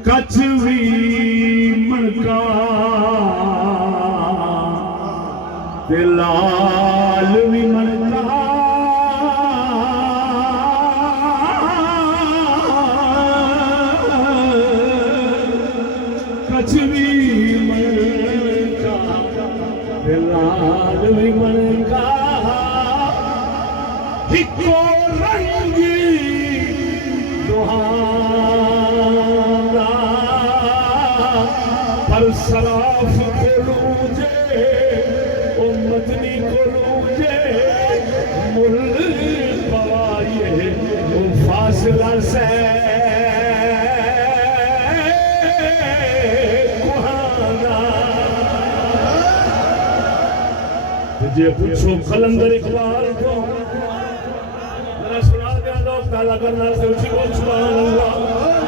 کچھ بھی منکا تے لال بھی منکا کچھ بھی منکا تے لال بھی منکا ہکو رنگی دوہارا ہر سراف کو جے او مدنی کو جے مل پوائے او فاصلہ سے کہانا جے پوچھو قلندر اقبال کو ذرا سنا دیا لوگ تالا کرنا سے اسی کو سبحان اللہ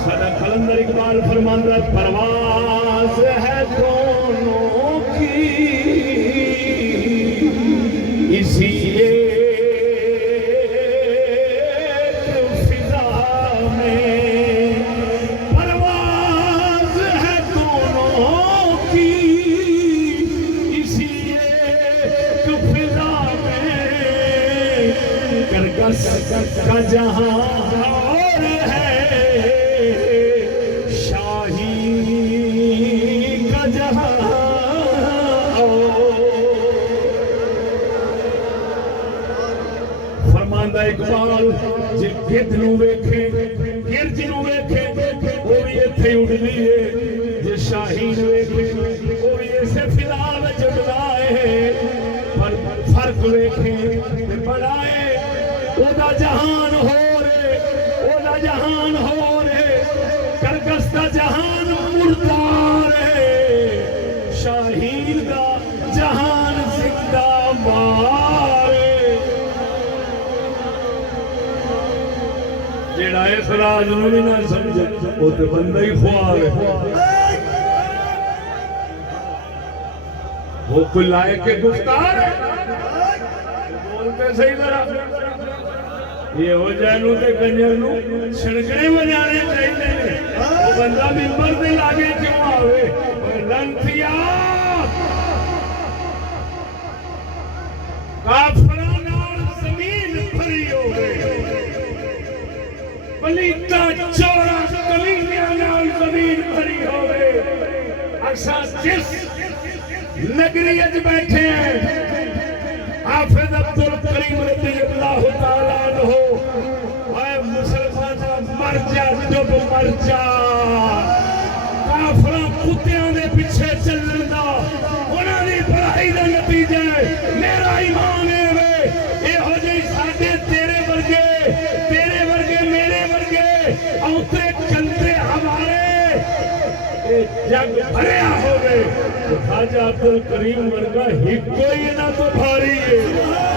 سادہ قلندر اقبال فرماندہ پرواز ہے دونوں کی اسی کا جہاں اور ہے شاہی کا جہاں فرماندہ اقبال جی گدھ نو ویکھے گرج نو ویکھے وہ بھی اتھے اڑدی ہے جی شاہین ویکھے وہ بھی اسے فضا وچ اڑدا ہے پر فرق ویکھے بڑا ہے اودا جہان ہو رہے اودا جہان ہو رہے کرکس دا جہان مردار ہے شاہین دا جہان زندہ بار ہے جیڑا اس راج نو بھی نہ سمجھے وہ تے بندہ ہی خوار ہے وہ کوئی لائق کے گفتار ہے بولتے صحیح طرح یہ ہو جائے نو تے کنجر نو چھڑکنے بجانے چاہیے وہ بندہ ممبر دے لاگے کیوں آوے لنتیا کافران اور زمین بھری ہو گئے پلیتا چورا کلیمیاں اور زمین بھری ہو گئے اکسا جس نگری اج بیٹھے ہیں حافظ عبدالکریم رضی اللہ تعالیٰ عنہ اے مسلمانہ مرجع جب مرجع کافران کتیاں دے پیچھے چلن دا انہاں دی بڑائی دا نتیجہ ہے میرا ایمان ہے وے اے ہو جائے ساڈے تیرے ورگے میرے ورگے اوترے چلتے ہمارے جگ بھریا ہو گئے خواجہ عبدالکریم ورگا ہی کوئی نہ تو بھاری ہے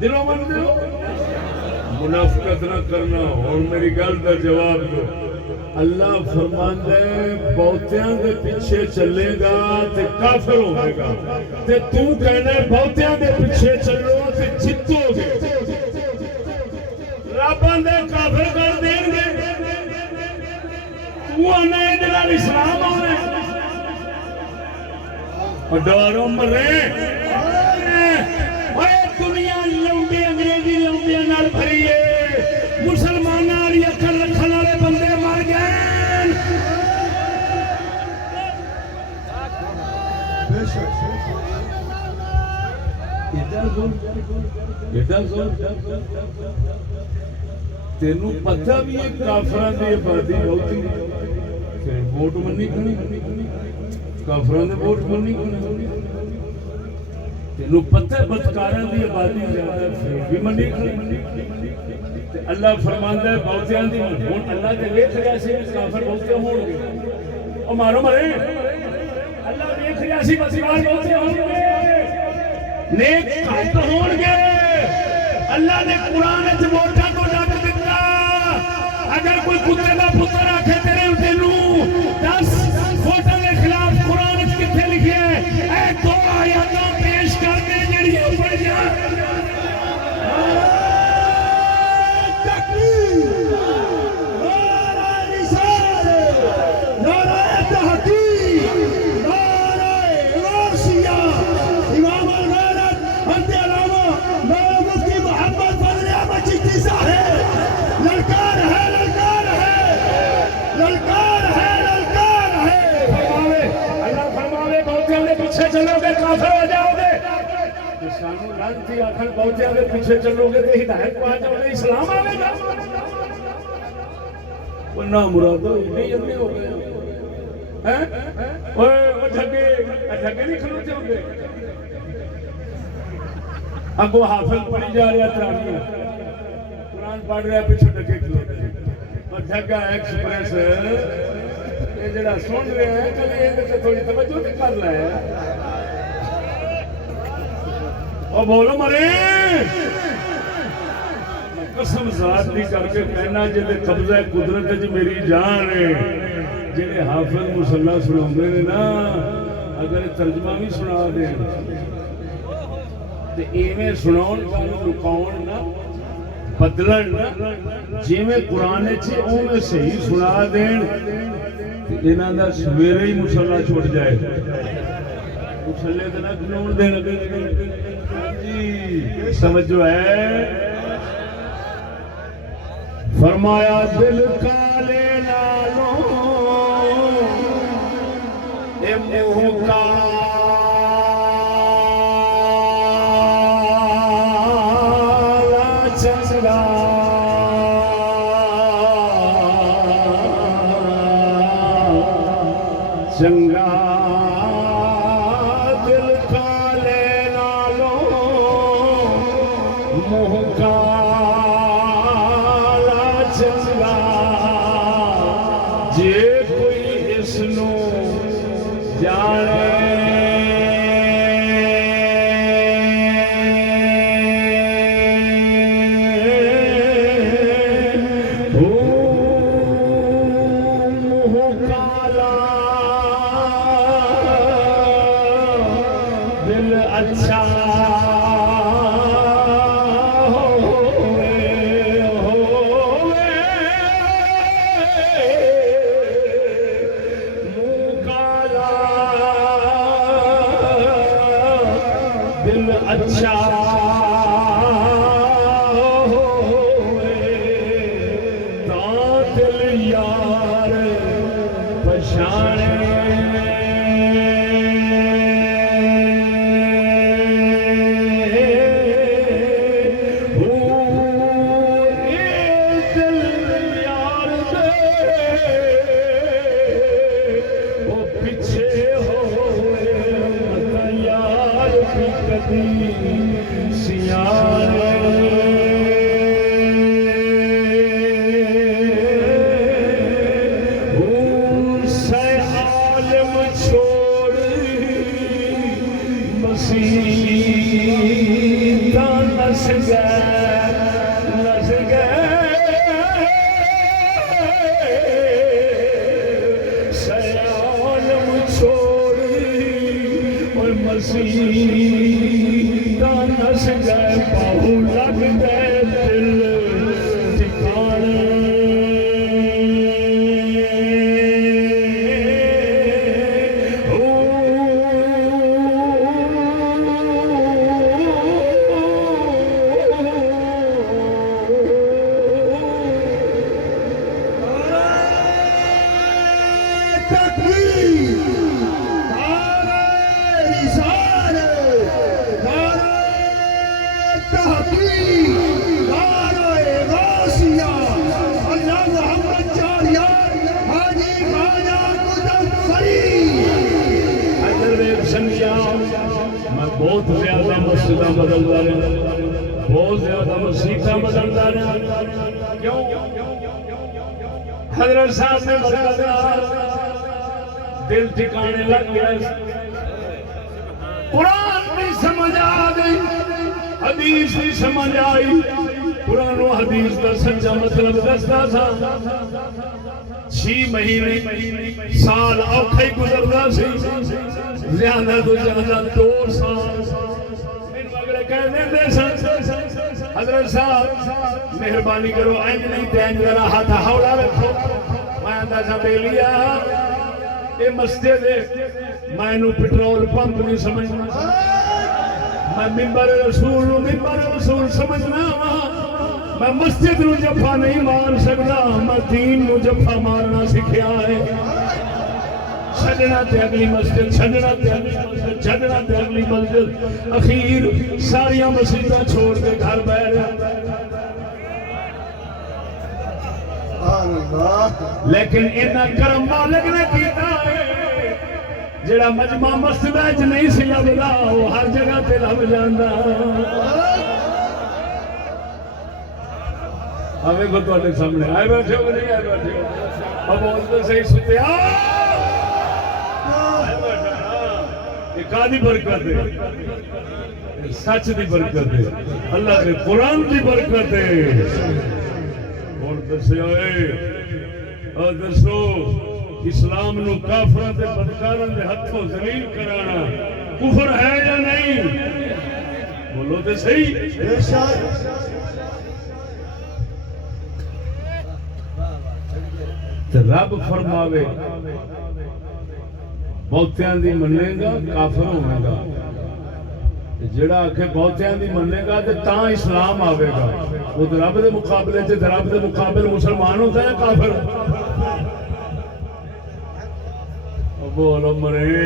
دلوں من دو منافقت نہ کرنا اور میری گل کا جواب دو اللہ فرماندا ہے بہتیاں دے پیچھے چلے گا تے کافر ہوے گا تے تو کہنا ہے بہتیاں دے پیچھے چلو تے جیتو گے رب دے کافر کر دین گے تو انا دے نال اسلام آوے ڈورو مرے نال بھری ہے مسلماناں والی عقل رکھن والے بندے مر گئے بے شک تینوں پتہ بھی ہے کافراں دی آبادی ہوتی ووٹ منی کھڑی کافراں دے ووٹ منی کھڑی تینوں پتہ بدکاراں دی آبادی زیادہ پھر بھی منی کھڑی اللہ فرماندا ہے بہتیاں دی ہن اللہ دے ویکھ رہا سی کافر بہتے ہون گے او مارو مرے اللہ ویکھ رہا سی بدکار بہتے ہون گے نیک گھٹ ہون گے اللہ نے قرآن وچ ووٹاں کو ڈک دتا اگر کوئی کتے دا پتر آکھے تیرے تینوں 10 ووٹاں دے خلاف قرآن وچ کتھے لکھیا ہے اے دو آیات سانو لانتی آخر بہتیاں دے پیچھے چلو گے تو ہدایت پا جاؤ گے اسلام آئے گا وہ نہ مرادو اتنے جلدی ہو گئے وہ ڈھگے نہیں کھلوتے ہوں گے اگو حافظ پڑھی جا رہا ترانیاں قرآن پڑھ رہا پیچھے ڈھگے کھلوتے اور ڈھگا ایکسپریس یہ جڑا سن رہے ہیں چلے یہ سے تھوڑی توجہ نہیں کر رہا ہے اور بولو مرے قسم ذات دی کر کے کہنا جے قبضہ قدرت وچ میری جان ہے جڑے حافظ مصلی سناوندے نے نا اگر ترجمہ بھی سنا دیں تے ایویں سناون رکاون نہ بدلن نہ جویں قرآن وچ اوویں صحیح سنا دین تے انہاں دا سویرے ہی مصلی چھوٹ جائے مصلی تے نہ کھلون دین جی سمجھو ہے فرمایا دل کالے نالوں اے منہ کالا چنگا چنگا دل کالے نالوں منہ جے کوئی اس نو جانے منہ کالا دل اچھا دل اچھا ہوئے تا دل یار پہچانے دل یار دے وہ پیچھے ہوئے مت یار کبھی سیانے سے عالم چھوڑ مسیح نس گئے سے عالم چھوڑ اور مسیح نس گئے باہو لگ گئے دل ٹھکانے بہت زیادہ مسجدہ بدلتا رہا بہت زیادہ مسیحہ بدلتا رہا کیوں حضرت صاحب نے بتایا دل ٹھکانے لگ گیا قرآن بھی سمجھ آ گئی حدیث بھی سمجھ آئی قرآن و حدیث کا سچا مطلب دستا تھا 6 مہینے سال اوکھے گزرتا سی زیادہ تو زیادہ 2 سال اگلے کہنے دے سن حضرت صاحب مہربانی کرو اینج نہیں تین ذرا ہاتھ ہولا رکھو میں اندازہ دے لیا یہ مسجد ہے میں انہوں پٹرول پمپ نہیں سمجھنا میں ممبر رسول سمجھنا میں مسجد نو جفا نہیں مار سکتا میں دین نو جفا مارنا سکھیا ہے چھڈنا تے اگلی مسجد، چھڈنا تے اگلی مسجد، چھڈنا تے اگلی مسجد، اخیر ساریاں مسجداں چھوڑ کے گھر بیٹھ رہا۔ لیکن اتنا کرم مالک نے کیتا ہے، جڑا مجمع مسجد وچ نہیں سی لبدا وہ ہر جگہ تے لب جاندا۔ آوے کو تواڈے سامنے آئے بیٹھے ہو نہیں آئے بیٹھے ہو؟ اب بول تو صحیح ستیا یہ کادی برکت ہے؟ سچ دی برکت ہے، اللہ کے قرآن دی برکت ہے۔ اور دسیا اور دسو اسلام نو کافراں تے بدکاراں دے ہتھوں ذلیل کرانا کفر ہے یا نہیں؟ بولو تے صحیح۔ بے شک رب فرماوے بہتیاں دی منے گا کافر ہوے گا، جڑا آکھے بہتیاں دی منے گا تے تاں اسلام آوے گا، وہ رب دے مقابلے تے رب دے مقابل مسلمان ہوتا ہے کافر؟ بولو مرے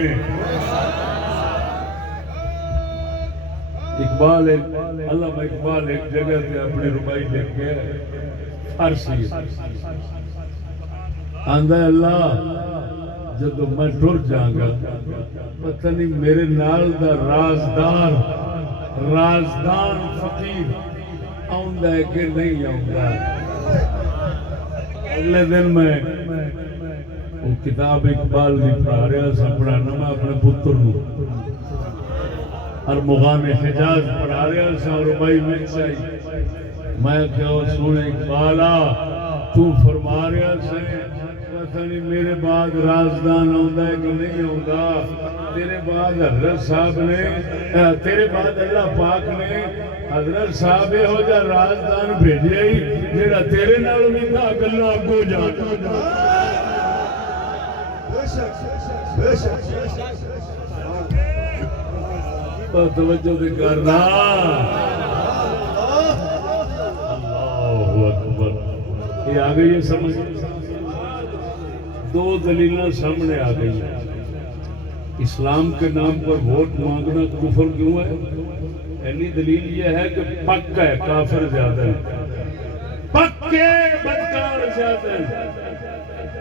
اقبال علامہ اقبال ایک جگہ تے اپنی ربائی لکھ کے فارسی آندا اللہ جدو میں ٹر جاگا پتہ نہیں میرے نال دا رازدار فقیر آندا ہے کہ نہیں آندا۔ اگلے دن میں وہ کتاب اقبال دی پڑھا رہا سا، پڑھانا میں اپنے پتر نو ارمغان حجاز پڑھا رہا سا، اور بھائی میں چاہی میں کہو سونے اقبالا تو فرما رہا سے پتہ نہیں میرے بعد رازدان آندا ہے کہ نہیں آندا، تیرے بعد حضرت صاحب نے، تیرے بعد اللہ پاک نے حضرت صاحب ہو جا رازدان بھیجے ہی جیڑا تیرے نال بھی تھا گلا اگو جانا۔ توجہ دے کرنا، اللہ اکبر۔ یہ آ گئی ہے سمجھ، دو دلیلیں سامنے آ گئی ہیں۔ اسلام کے نام پر ووٹ مانگنا کفر کیوں ہے؟ پہلی دلیل یہ ہے کہ پکا ہے کافر زیادہ ہے، پکے بدکار زیادہ ہے۔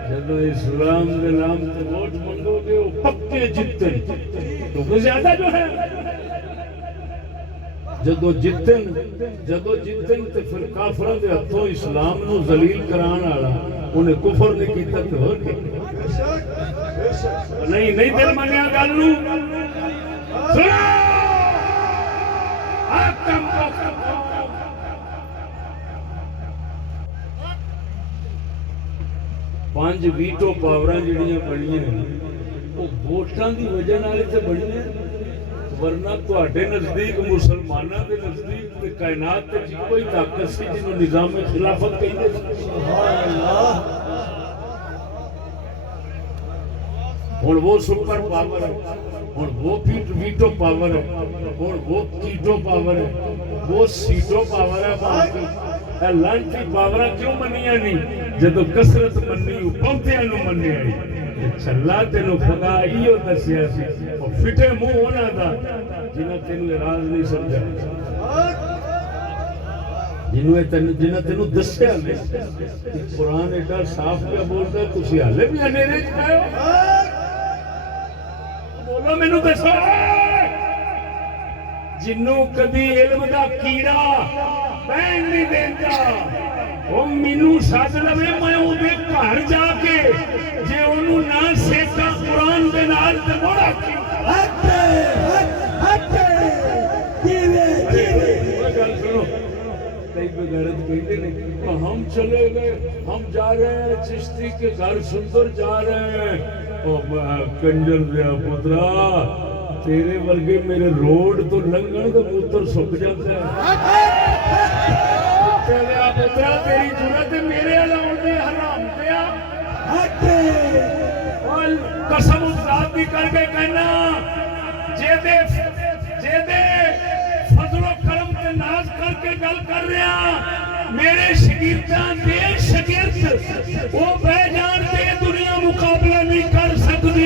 جب اسلام کے نام پر ووٹ مانگو گے وہ پکے جیتے کیونکہ زیادہ جو ہے جدو جیتن تو پھر کافروں کے ہاتھوں اسلام نو ذلیل کران والا انہیں کفر نہیں کیتا تو ہو کے نہیں دل منیا گل نو سنو حاکم پانچ ویٹو پاوراں جڑیاں بنیاں وہ ووٹاں دی وجہ نال تے بنیاں، ورنہ تواڈے نزدیک مسلماناں دے نزدیک تے کائنات تے کوئی طاقت سی جنوں نظام خلافت کہندے سبحان اللہ۔ ہن وہ سپر پاور ہے، ہن وہ ویٹو پاور ہے، ہن وہ کیٹو پاور ہے، وہ سیٹو پاور ہے۔ باقی اے لانتی پاوراں کیوں منیاں نہیں؟ جدوں کثرت منی بہتیاں نو منیا چلا تینوں خدا ایو دسیا سی اور فٹے منہ ہونا دا جنہاں تینوں راز نہیں سمجھا، جنہاں تینوں دسیا نہیں۔ قرآن ایڈا صاف پہ بولتا ہے، تسی حالے بھی اندھیرے چ گئے ہو؟ بولو مینوں دسو، جنوں کدی علم دا کیڑا پین نہیں دیندا وہ مینوں سد لوے، میں اودے گھر جا کے جے اونوں نہ سیکا قرآن دے نال تے بڑا کی گل سنو، کئی بغیرت کہتے ہیں ہم چلے گئے، ہم جا رہے ہیں چشتی کے گھر سندر جا رہے ہیں۔ او کنجر دیا پترا، تیرے ورگے میرے روڈ تو لنگن تو پتر سک جاتا ہے۔ پترا تیری جرت میرے علاوہ دے حرام دیا، قسم ذات دی کر کے کہنا جے دے فضل و کرم تے ناز کر کے گل کر رہا، میرے شاگرداں دے شاگرد وہ بے جان تے دنیا مقابلہ نہیں کر سکتی۔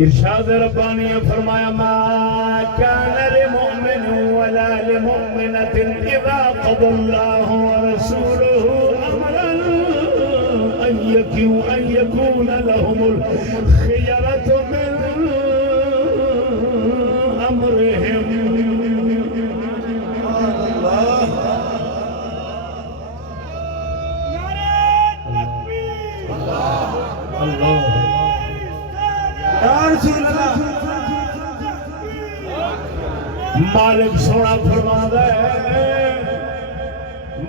ارشاد ربانی نے فرمایا ما كان لمؤمن ولا لمؤمنة اذا قضى الله ورسوله امرا ان يكون لهم الخيرة من امرهم اللہ یا رسول اللہ مالک سونا فرماتا ہے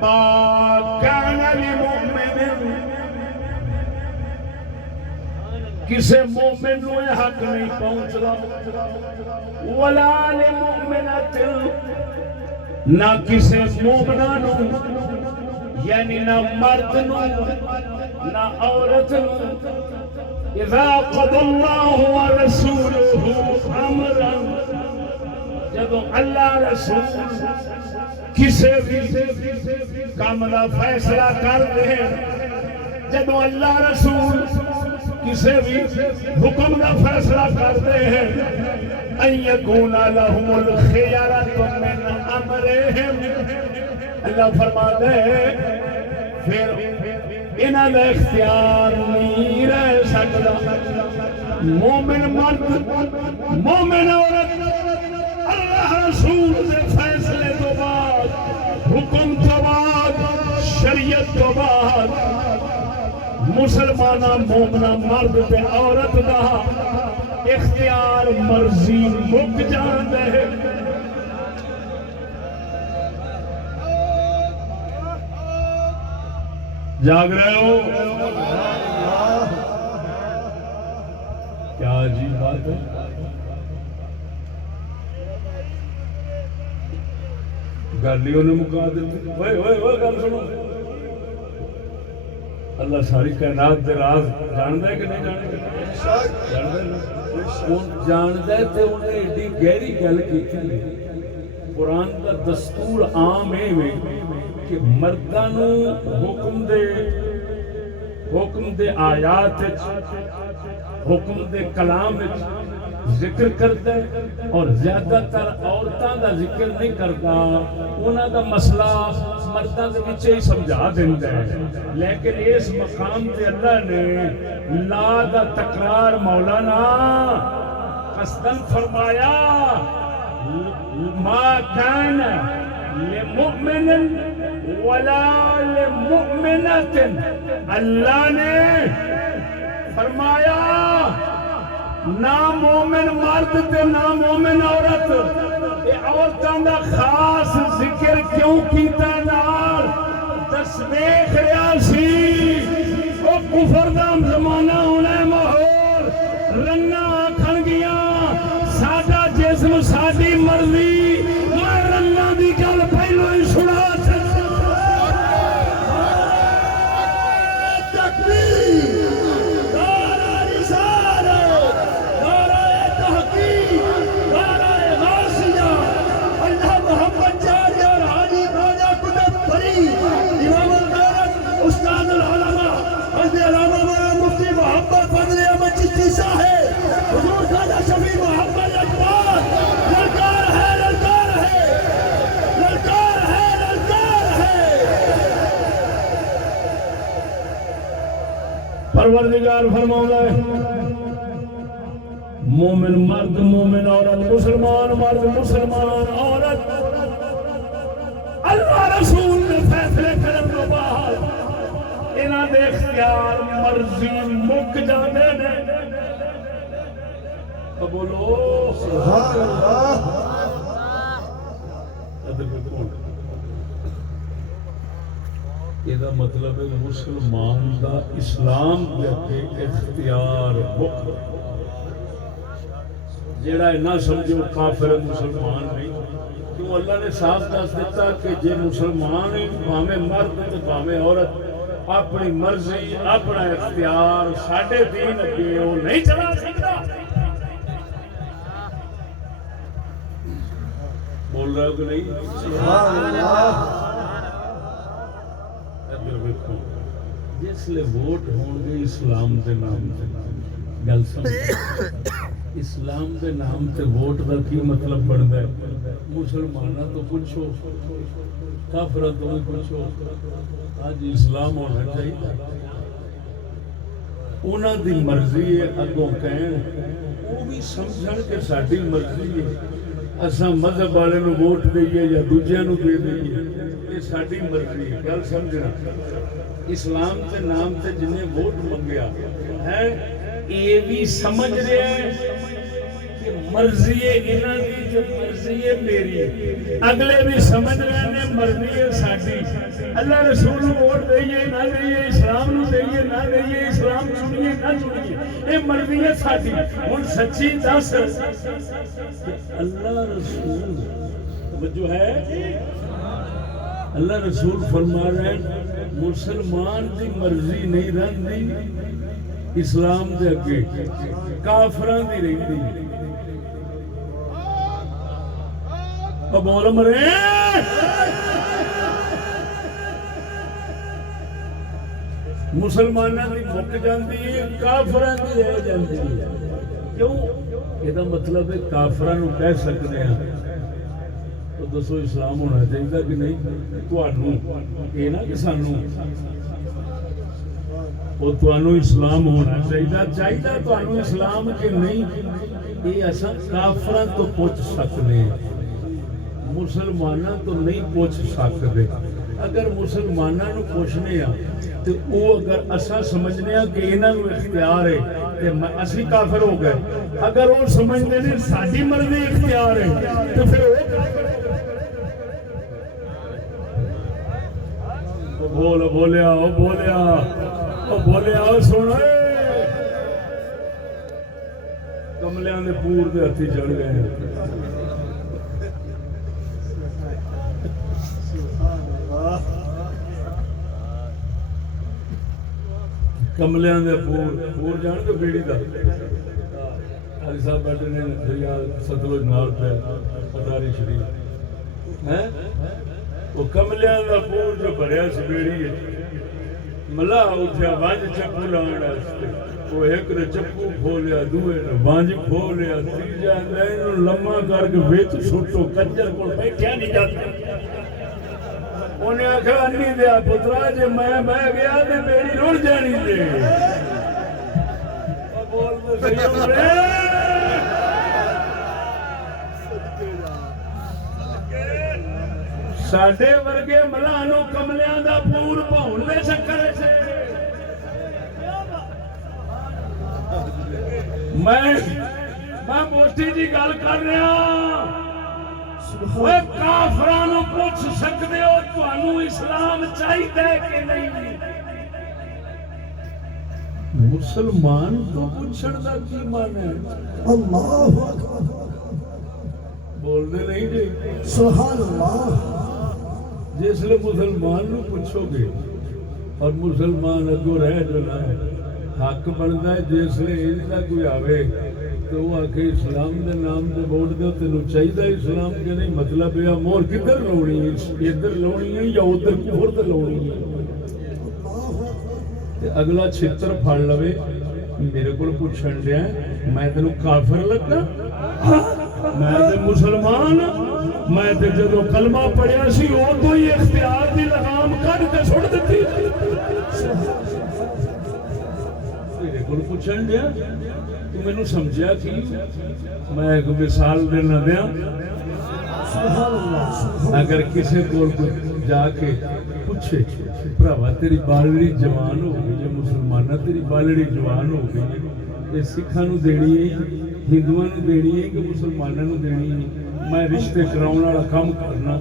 ما كان لمؤمن کسے مومن نو حق نہیں پہنچدا ولا لمؤمنۃ نہ کسے مومنہ نو یعنی نہ مرد نو نہ عورت نو اذا قضى الله ورسوله امرا جب اللہ رسول کسی بھی کام کا فیصلہ کر دے جب اللہ رسول کسی بھی حکم کا فیصلہ کر دے ان یکون لهم الخیارۃ من امرهم اللہ فرماتے ہیں پھر انہاں دا اختیار نہیں رہ سکتا مومن مرد مومن عورت اللہ رسول دے فیصلے تو بعد حکم تو بعد شریعت تو بعد مسلمانہ مومنہ مرد تے عورت دا اختیار مرضی مک جاندے ہے جاگ رہے ہو کیا عجیب بات ہے گالیوں نے مکا دیتی گل سنو اللہ ساری کائنات دے راز جاندا ہے کہ نہیں جاندا ہے تے انہیں ایڈی گہری گل کیتی قرآن کا دستور عام ہے کہ مرداں نو حکم دے آیات حکم دے کلام ذکر کرتا ہے اور زیادہ تر عورتاں دا ذکر نہیں کرتا انہاں دا مسئلہ مرداں دے وچ ہی سمجھا دیندا ہے لیکن اس مقام تے اللہ نے لا دا تکرار مولانا قصداً فرمایا ما كان لمؤمن ولا لمؤمنة اللہ نے فرمایا نہ مومن مرد تے نہ مومن عورت یہ عورتاں دا خاص ذکر کیوں کیتا نال دس دیکھ رہا سی او کفر دا زمانہ ہونا ماحول رنا آکھن گیا ساڈا جسم ساڈی مرضی میں رنا دی گل پہلو ہی سنا پروردگار فرماؤں ہے مومن مرد مومن عورت مسلمان مرد مسلمان عورت اللہ رسول نے فیصلے کرن تو بعد انہاں دے اختیار مرضی مک جاندے نے بولو سبحان اللہ یہ مطلب ہے مسلمان دا اسلام دے اختیار مک جیڑا نہ سمجھو کافر مسلمان نہیں کیوں اللہ نے صاف دس دیتا کہ جے مسلمان ہیں بھاویں مرد تے بھاویں عورت اپنی مرضی اپنا اختیار ساڈے دین اگے وہ نہیں چلا سکتا بول رہے ہو کہ نہیں سبحان اللہ جس لئے ووٹ ہون گے اسلام دے نام گل سمجھ اسلام کے نام تے ووٹ کا کی مطلب بنتا ہے؟ مسلمانوں تو پوچھو، کافروں تو بھی پوچھو، آج اسلام ہونا چاہیے؟ انہوں دی مرضی ہے، اگوں کہن وہ بھی سمجھن کہ ساری مرضی ہے، اساں مذہب والے نو ووٹ دئیے یا دوجیاں نو دے دئیے، یہ ساری مرضی ہے۔ گل سمجھنا، اسلام کے نام تے جنہیں ووٹ منگیا ہے یہ بھی سمجھ رہے ہیں کہ مرضی ہے انہاں دی جو مرضی ہے میری، اگلے بھی سمجھ رہے ہیں مرضی ہے ساڈی، اللہ رسول نو ووٹ دئیے نہ دئیے، اسلام نو دئیے نہ دئیے، اسلام چنیے نہ چنیے، یہ مرضی ہے ساڈی۔ ہن سچی دس کہ اللہ رسول جو ہے، اللہ رسول فرما رہے ہیں مسلمان دی مرضی نہیں رہندی اسلام دے اگے، کافراں دی رہندی۔ بول مرے مسلمانوں کی مک جاتی ہے، کافراں کی رہ جاتی ہے۔ کیوں؟ یہ مطلب ہے کافراں نو کہہ سکتے ہیں تو دسو اسلام ہونا چاہیے کہ نہیں؟ تانوں یہ نہ کہ سانوں وہ تانوں اسلام ہونا چاہیے تانوں اسلام کہ نہیں، یہ اصل کافراں تو پوچھ سکتے ہیں، مسلمانوں تو نہیں پوچھ سکتے۔ اگر مسلمانوں نو پوچھنے ہاں تو وہ اگر اسا سمجھنے ہاں کہ انہاں نو اختیار ہے تے اسی کافر ہو گئے، اگر وہ سمجھتے ہیں ساری مرضی اختیار ہے تو پھر وہ بولیا سن کملیاں دے پور دے ہتھی چڑھ گئے ہیں۔ کملیاں دے پور جان کے بیڑی دا علی صاحب بیٹھے نے دریا ستلج نال پہ پٹاری شریف ہیں، وہ کملیاں دا پور جو بھریا سی بیڑی ہے، ملا اٹھیا وانج چپو لان واسطے، وہ ایک نے چپو کھولیا، دوئے نے وانج کھولیا، تیجا نے لما کر کے وچ سٹو، کنجر کول بیٹھیا نہیں جاتا۔ انہیں آخر انی دیا پترا جی میں بہ گیا تو میری رڑ جانی دے۔ ساڈے ورگے ملانو کملیاں دا پور پاؤن دے چکر سے میں موٹی جی گل کر رہا، کافرانو پوچھ سکتے ہو تانوں اسلام چاہیے کہ نہیں؟ مسلمان تو پوچھن دا کی مان ہے؟ اللہ اکبر، بول دے نہیں جی سبحان اللہ۔ جس لئے مسلمان نو پوچھو گے اور مسلمان اگو رہ جو نہ حق بنتا ہے، جس لئے انہاں کوئی آوے تو وہ آکے اسلام دے نام دے ووٹ دے تینوں چاہیے اسلام کے نہیں، مطلب یہ مور کدھر لونی ہے، ادھر لونی ہے یا ادھر کفر تے لونی ہے؟ اگلا چھتر پھڑ لوے میرے کو پوچھن دیا میں تینوں کافر لگا؟ میں تے مسلمان، میں تے جدو کلمہ پڑھیا سی ادو ہی اختیار دی لگام کڈ کے سٹ دتی۔ میرے کو پوچھن دیا تو میں نے سمجھا کہ میں ایک مثال دینا دیا، اگر کسی کو جا کے پوچھے بھراوا تیری بالڑی جوان ہو گئی، مسلمانہ تیری بالڑی جوان ہو گئی، یہ سکھاں نو دینی ہے، ہندوؤں نو دینی ہے کہ مسلمانوں نو دینی ہے؟ میں رشتے کراؤن والا کام کرنا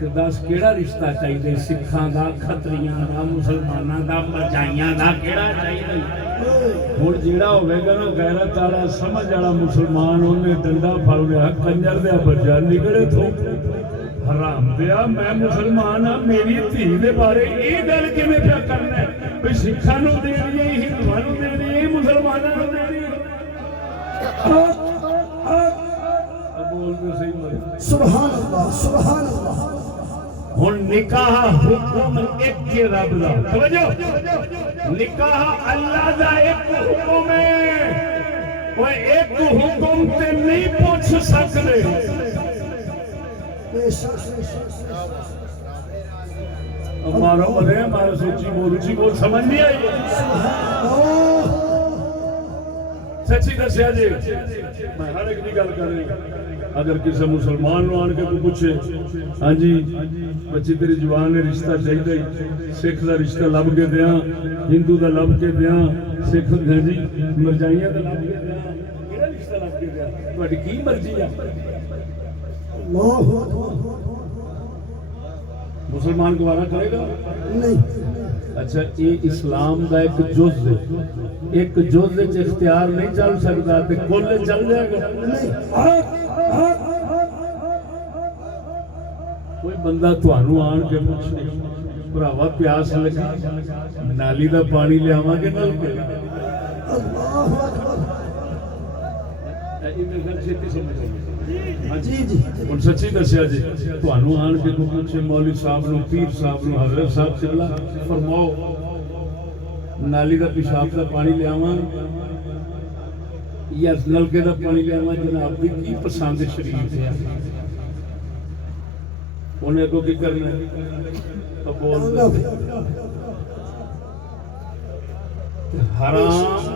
کہ دس کیڑا رشتہ چاہیے؟ سکھاں دا، کھتریاں دا، مسلماناں دا، مرجائیاں دا، کیڑا چاہیے؟ ہوں جیڑا ہوئے گا نا غیرت والا سمجھ والا مسلمان انہیں ڈنڈا پھڑ لیا، کنجر دیا بچہ نکلے تو حرام دیا میں مسلمان ہاں، میری دھی دے بارے یہ گل کیویں پیا کرنا ہے بھئی سکھاں نو دینی ہے، ہندوؤں نو دینی ہے، مسلماناں نو دینی ہے؟ بول دے صحیح مر سبحان اللہ، سبحان اللہ۔ ہن نکاح حکم ایک کے رب دا، توجہ، نکاح اللہ دا ایک حکم ہے، وہ ایک حکم تے نہیں پوچھ سکتے ہمارا بنے ہمارا سوچی بول سمجھ نہیں آئی سچی دسیا جی میں ہر ایک کی گل کر رہی اگر کسی مسلمان نو آن کے کوئی پوچھے ہاں جی بچی تیری جوان نے رشتہ چاہیے سکھ کا رشتہ لب کے دیا ہندو کا لب کے دیا سکھ ہاں جی مرجائیاں کا لب کے دیا کہڑا رشتہ لب کے دیا تھوڑی کی مرضی ہے مسلمان گوارا کرے گا نہیں اچھا یہ اسلام کا ایک جز ایک جز اختیار نہیں چل سکتا تے کل چل جائے گا کوئی بندہ تھانوں آن کے پوچھے بھراوا پیاس لگی نالی دا پانی لیاواں گے نل کے ہوں سچی دسیا جی تھانوں آن کے پوچھے مولوی صاحب نو پیر صاحب نو حضرت صاحب چلا فرماؤ نالی دا پیشاب دا پانی لیاواں یا نلکے دا پانی لیاواں جناب دی کی پسند شریف ہے انہیں کو کی کرنا حرام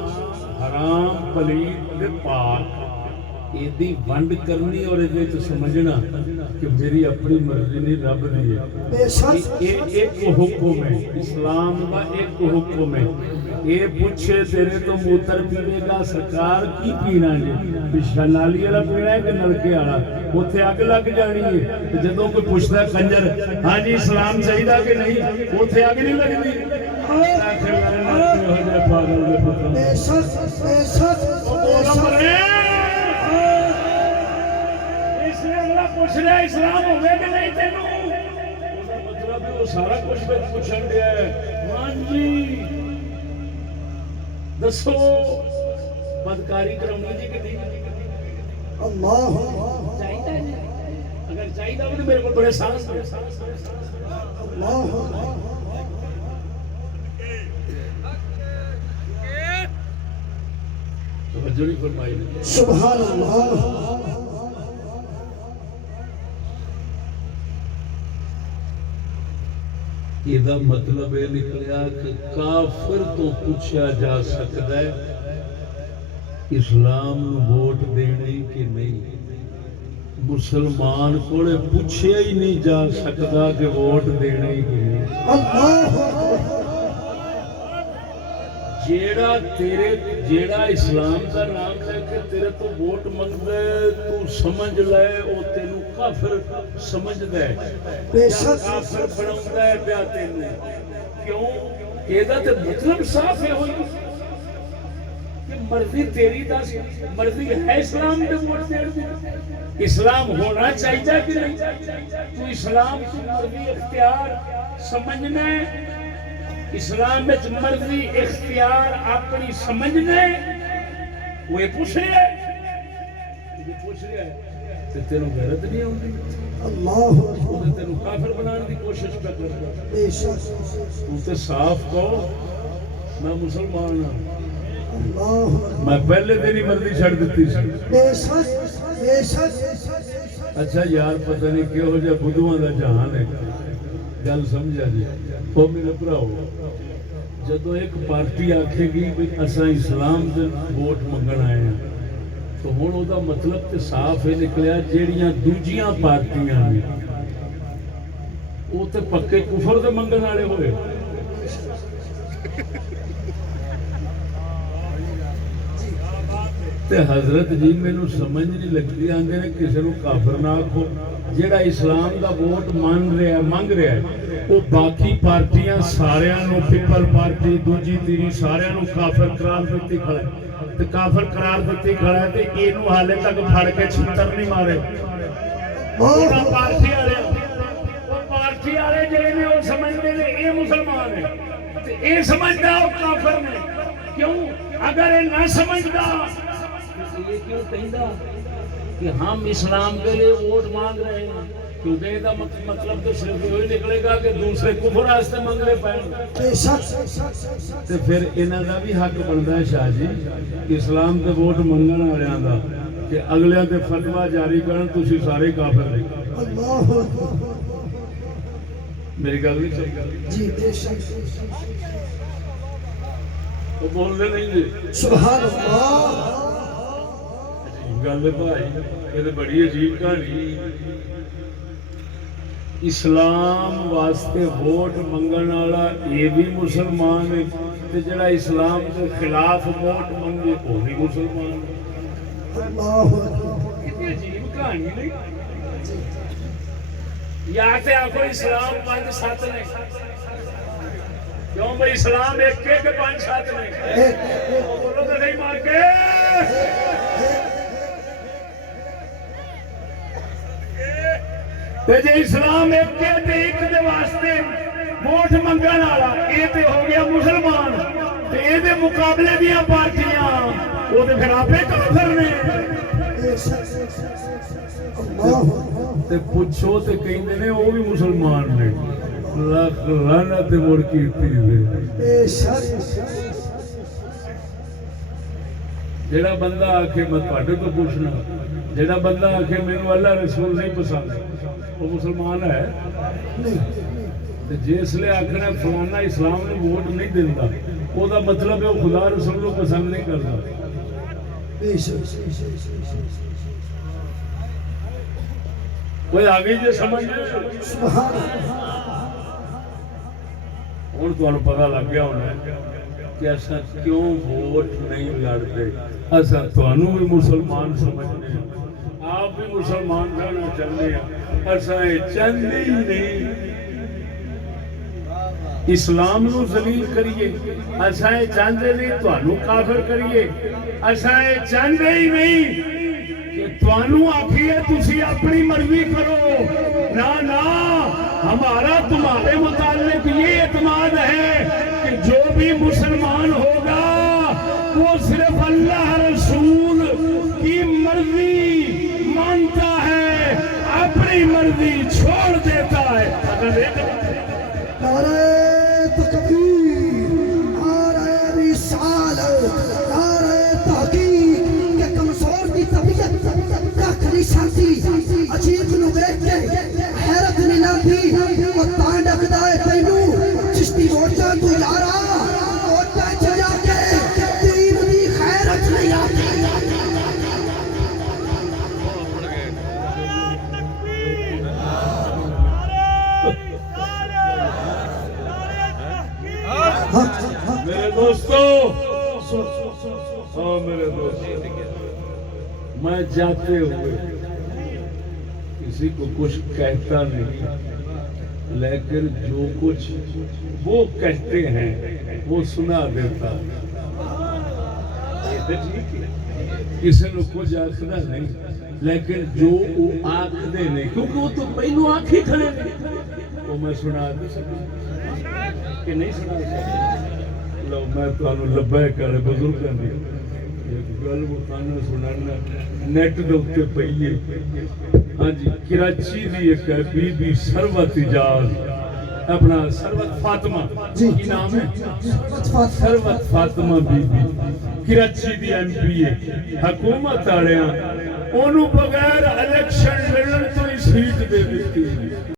حرام پلید پاک ایدی ونڈ کرنی اور ایدی سمجھنا کہ میری اپنی مرضی نہیں رب دی ہے ایک حکم ہے اسلام کا ایک حکم ہے یہ پوچھے تیرے تو موتر پینے گا سرکار کی پینا ہے نالی والا پینا ہے کہ نلکے والا اتنے اگ لگ جانی ہے جدوں کوئی پوچھتا ہے کنجر ہاں جی اسلام چاہیے کہ نہیں اتنے اگ نہیں لگتی پوچھ رہا اسلام ہوئے کہ نہیں تینوں مطلب وہ سارا کچھ پوچھن دیا ہے ہاں جی دسو بدکاری کرونی جی کہ نہیں اللہ چاہیے اگر چاہیے تو میرے کو بڑے سانس اللہ توجہ نہیں فرمائی سبحان اللہ یہ مطلب یہ نکلیا کہ کافر تو پوچھا جا سکتا ہے اسلام ووٹ دینے کہ نہیں مسلمان کو پوچھا ہی نہیں جا سکتا کہ ووٹ دینے کہ نہیں جیڑا اسلام کا نام لے کے تیرے تو ووٹ منگے تو سمجھ لے او تینوں کافر سمجھ دے کافر بناوندا ہے پیا تینوں کیوں ایدا تے مطلب صاف ہے ہوئی کہ مرضی تیری دس مرضی ہے اسلام دے ووٹ دین دی اسلام ہونا چاہیے کہ نہیں تو اسلام کی مرضی اختیار سمجھنا ہے اسلام میں مرضی اختیار اپنی سمجھنے وہ پوچھ رہے ہیں تو تینوں غیرت نہیں ہوتی اللہ تینوں کافر بنانے کی کوشش کر رہا تو تے صاف کہو میں مسلمان ہوں میں پہلے تیری مرضی چھڑ دیتی سی اچھا یار پتہ نہیں کہ ہو جائے بدھواں دا جہان ہے گل سمجھا جی وہ میرے بھراؤ جدو ایک پارٹی آکھے گی کہ اساں اسلام دے ووٹ منگن آئے ہیں تو ہن او دا مطلب تے صاف ہے نکلیا جیڑیاں دوجیاں پارٹیاں نے او تے پکے کفر دے منگن والے ہوئے تے حضرت جی مینوں سمجھ نہیں لگتی آندے نے کسے نوں کافر نہ آکھو جیڑا اسلام دا ووٹ منگ رہا ہے وہ باقی پارٹیاں ساریاں نو پیپل پارٹی دوجی تیری ساریاں نو کافر قرار دیتی کھڑا ہے تے کافر قرار دیتی کھڑا ہے تے اینو حالے تک پھڑ کے چھتر نہیں مارے وہ پارٹی والے جے وہ سمجھتے ہیں یہ مسلمان ہے تے یہ سمجھدا وہ کافر نے کیوں اگر یہ نہ سمجھدا یہ کیوں کہندا کہ ہم اسلام کے لیے ووٹ مانگ رہے ہیں کیونکہ یہ مطلب تو صرف وہی نکلے گا کہ دوسرے کفر واسطے منگنے پائیں بے شک تے پھر انہاں دا بھی حق بنتا ہے شاہ جی اسلام تے ووٹ منگن والےاں دا کہ اگلیاں تے فتوا جاری کرن تسی سارے کافر نہیں اللہ اکبر میری گل نہیں صحیح جی بے شک وہ بولتے نہیں جی سبحان اللہ گل بھائی یہ تو بڑی عجیب کہانی اسلام واسطے ووٹ منگن والا یہ بھی مسلمان ہے تے جڑا اسلام کے خلاف ووٹ منگے وہ بھی مسلمان ہے اللہ اکبر کتنی عجیب کہانی نہیں یا تے آخو اسلام 5-7 نے کیوں بھائی اسلام ایک کے 5-7 نے بولو تو نہیں مار کے جی اسلام ایک دے واسطے ووٹ منگن والا یہ تو ہو گیا مسلمان یہ مقابلے دیا پارٹیاں وہ تو پھر آپ کافر نے پوچھو تو کہتے ہیں وہ بھی مسلمان نے لاکھ لعنت مڑ کیتی جڑا بندہ آکھے میں تواڈے تو پوچھنا جڑا بندہ آکھے مینوں اللہ رسول نہیں پسند وہ مسلمان ہے جس لیے آخنا فلانا اسلام نے ووٹ نہیں دیتا وہ مطلب ہے وہ خدا رسول کو پسند نہیں کرتا کوئی آگے جو سمجھ ہوں تمہیں پتا لگ گیا ہونا کہ ایسا کیوں ووٹ نہیں لڑتے ایسا تمہیں بھی مسلمان سمجھنے آپ بھی مسلمان رہنا چاہتے ہیں ایسا چاہتے ہی نہیں اسلام نو ذلیل کریے ایسا چاہتے نہیں تمہیں کافر کریے ایسا چاہتے ہی نہیں کہ تمہیں آخیے تسی اپنی مرضی کرو نہ ہمارا تمہارے متعلق یہ اعتماد ہے کہ جو بھی مسلمان ہوگا وہ صرف اللہ رسول کی مرضی مانتا ہے اپنی مرضی چھوڑ دیتا ہے نعرہ تکبیر نعرہ رسالت نعرہ تحقیق کہ کمزور کی طبیعت کاکھری شانتی عجیب نو بیٹھ کے حیرت نہیں لاتی اور تانڈک دائے پہنو چشتی ووٹاں تو یارا ووٹاں چجا کے دین دی خیرت نہیں آتی میرے دوستو ہاں میرے دوست میں جاتے ہوئے کسی کو کچھ کہتا نہیں لیکن جو کچھ وہ کہتے ہیں وہ سنا دیتا کسی نے کچھ آخنا نہیں لیکن جو وہ آخنے نہیں کیونکہ وہ تو پہلو آنکھ ہی کھڑے نہیں وہ میں سنا دے سکتا کہ نہیں سنا سکتا لو میں تمہیں لبے کرے بزرگاں دی ایک گل مکانا سنانا نیٹ دے اوتے پئی ہے ہاں جی کراچی دی ایک ہے بی بی سروت اجاز اپنا سروت فاطمہ کی نام ہے سروت فاطمہ بی بی کراچی دی ایم پی ہے حکومت والےاں اونوں بغیر الیکشن لڑن تو ہی سیٹ دے دتی